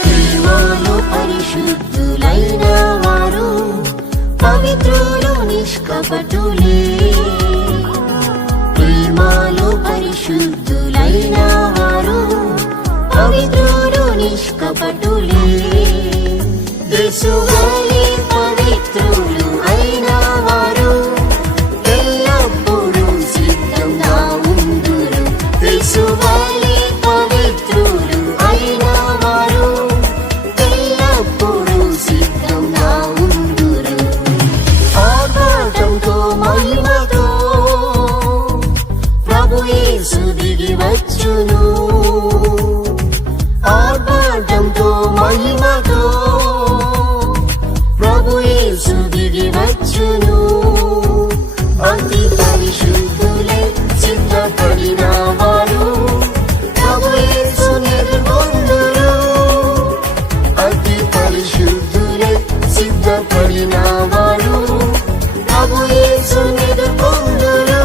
ప్రేమలో పరిశుద్ధులైన వారు పవిత్రులు నిష్కపటులే ప్రేమలో పరిశుద్ధులైన వారు పవిత్రులు నిష్కపటులే యేసువలె పవిత్రులు అయిన వారు ఎల్లప్పుడూ సిద్ధంగా ఉందురు యేసువలె పవిత్రులు అయిన వారు ఎల్లప్పుడూ సిద్ధంగా ఉందురు ఆర్భాటంతో మహిమతో ప్రభు యేసు దిగి వచ్చును ఆర్భాటంతో మహిమతో ప్రభు యేసు దిగి వచ్చును అతి పరిశుద్ధులై సిద్ధపడిన వారు ప్రభు యేసుని ఎదుర్కొందురు అతి పరిశుద్ధులై సిద్ధపడిన వారు ప్రభు యేసుని ఎదుర్కొందురు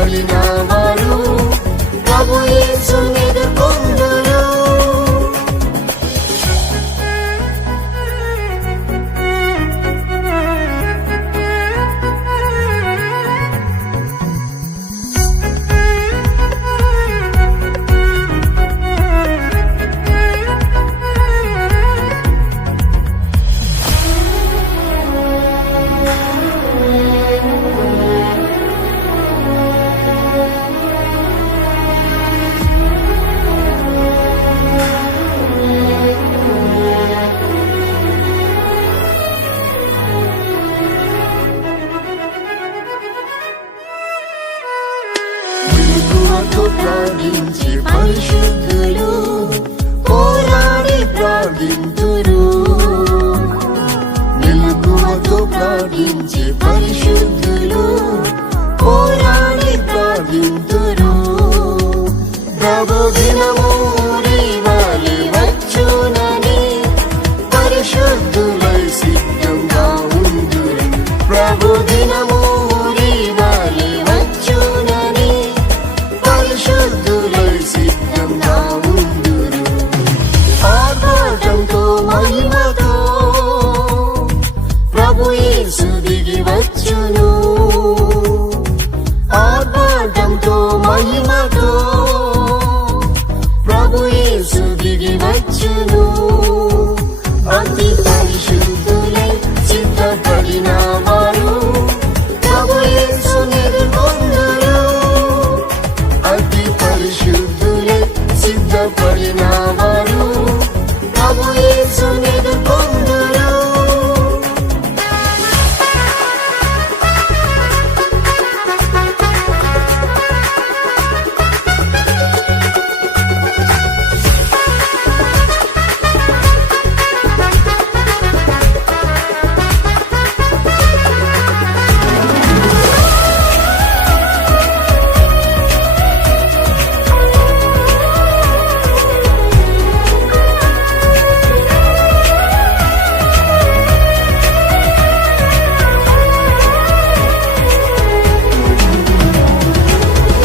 సిద్ధపడిన వారు ప్రభు యేసుని ఎదుర్కొందురు. మెలకువతో ప్రార్థించే పరిశుద్ధులు పోరాడి ప్రార్థింతురు. మెలకువతో ప్రార్థించే పరిశుద్ధులు పోరాడి ప్రార్థింతురు. ప్రభు దినము రేవాలి వచ్చునని పరిశుద్ధులై సిద్ధంగా ఉందురు. ప్రభు దినము రేవాలి వచ్చునని పరిశుద్ధులై సిద్ధంగా ఉందురు. ఆర్భాటంతో మహిమతో ప్రభు యేసు దిగి వచ్చును. ఆర్భాటంతో మహిమతో ప్రభు యేసు దిగి వచ్చును. అతి పరిశుద్ధులై సిద్ధపడిన వారు ప్రభు యేసుని ఎదుర్కొందురు. అతి పరిశుద్ధులై సిద్ధపడిన వారు ప్రభు యేసుని ఎదుర్కొందురు.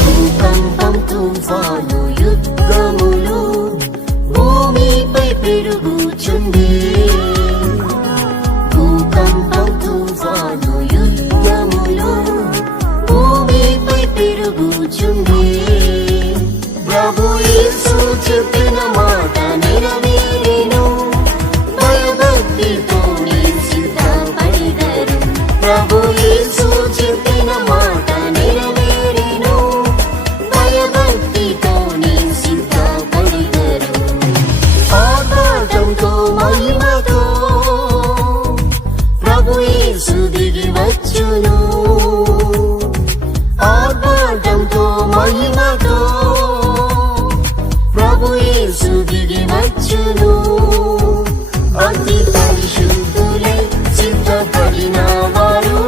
భూకంపం తుఫాను యుద్ధములు భూమిపై పెరుగుచుంది. భూకంపం తుఫాను యుద్ధములు భూమిపై పెరుగుచుంది. ప్రభు యేసు చెప్పిన మాట నెరవేరెను. భయభక్తితో సిద్ధపడిదరు. ప్రభు యేసు చెప్పిన మాట నెరవేరెను. భయభక్తితో సిద్ధపడిదరు. ఆర్భాటంతో మహిమతో ప్రభు యేసు దిగి వచ్చును. ఆర్భాటంతో మహిమతో ప్రభు యేసు దిగి వచ్చును. అతి పరిశుద్ధులై సిద్ధపడిన వారు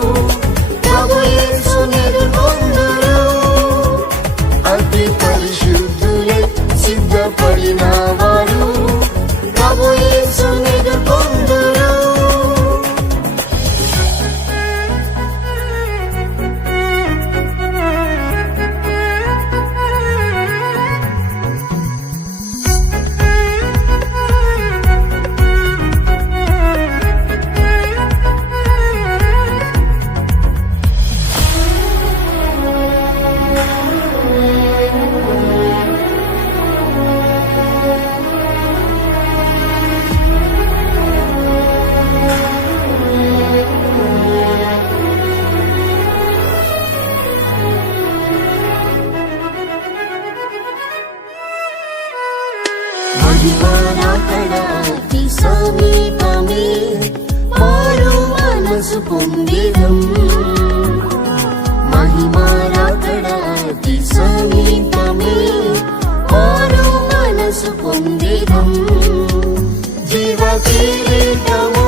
ప్రభు యేసుని ఎదుర్కొందురు. అతి పరిశుద్ధులై సిద్ధపడిన వారు ప్రభు యేసుని ఎదుర్కొందురు. మహిమరాకడాతి సమీపమే మారు మనసు పొందిదం. మహిమరాకడాతి సమీపమే మారు మనసు పొందిదం. జీవ కిరీటము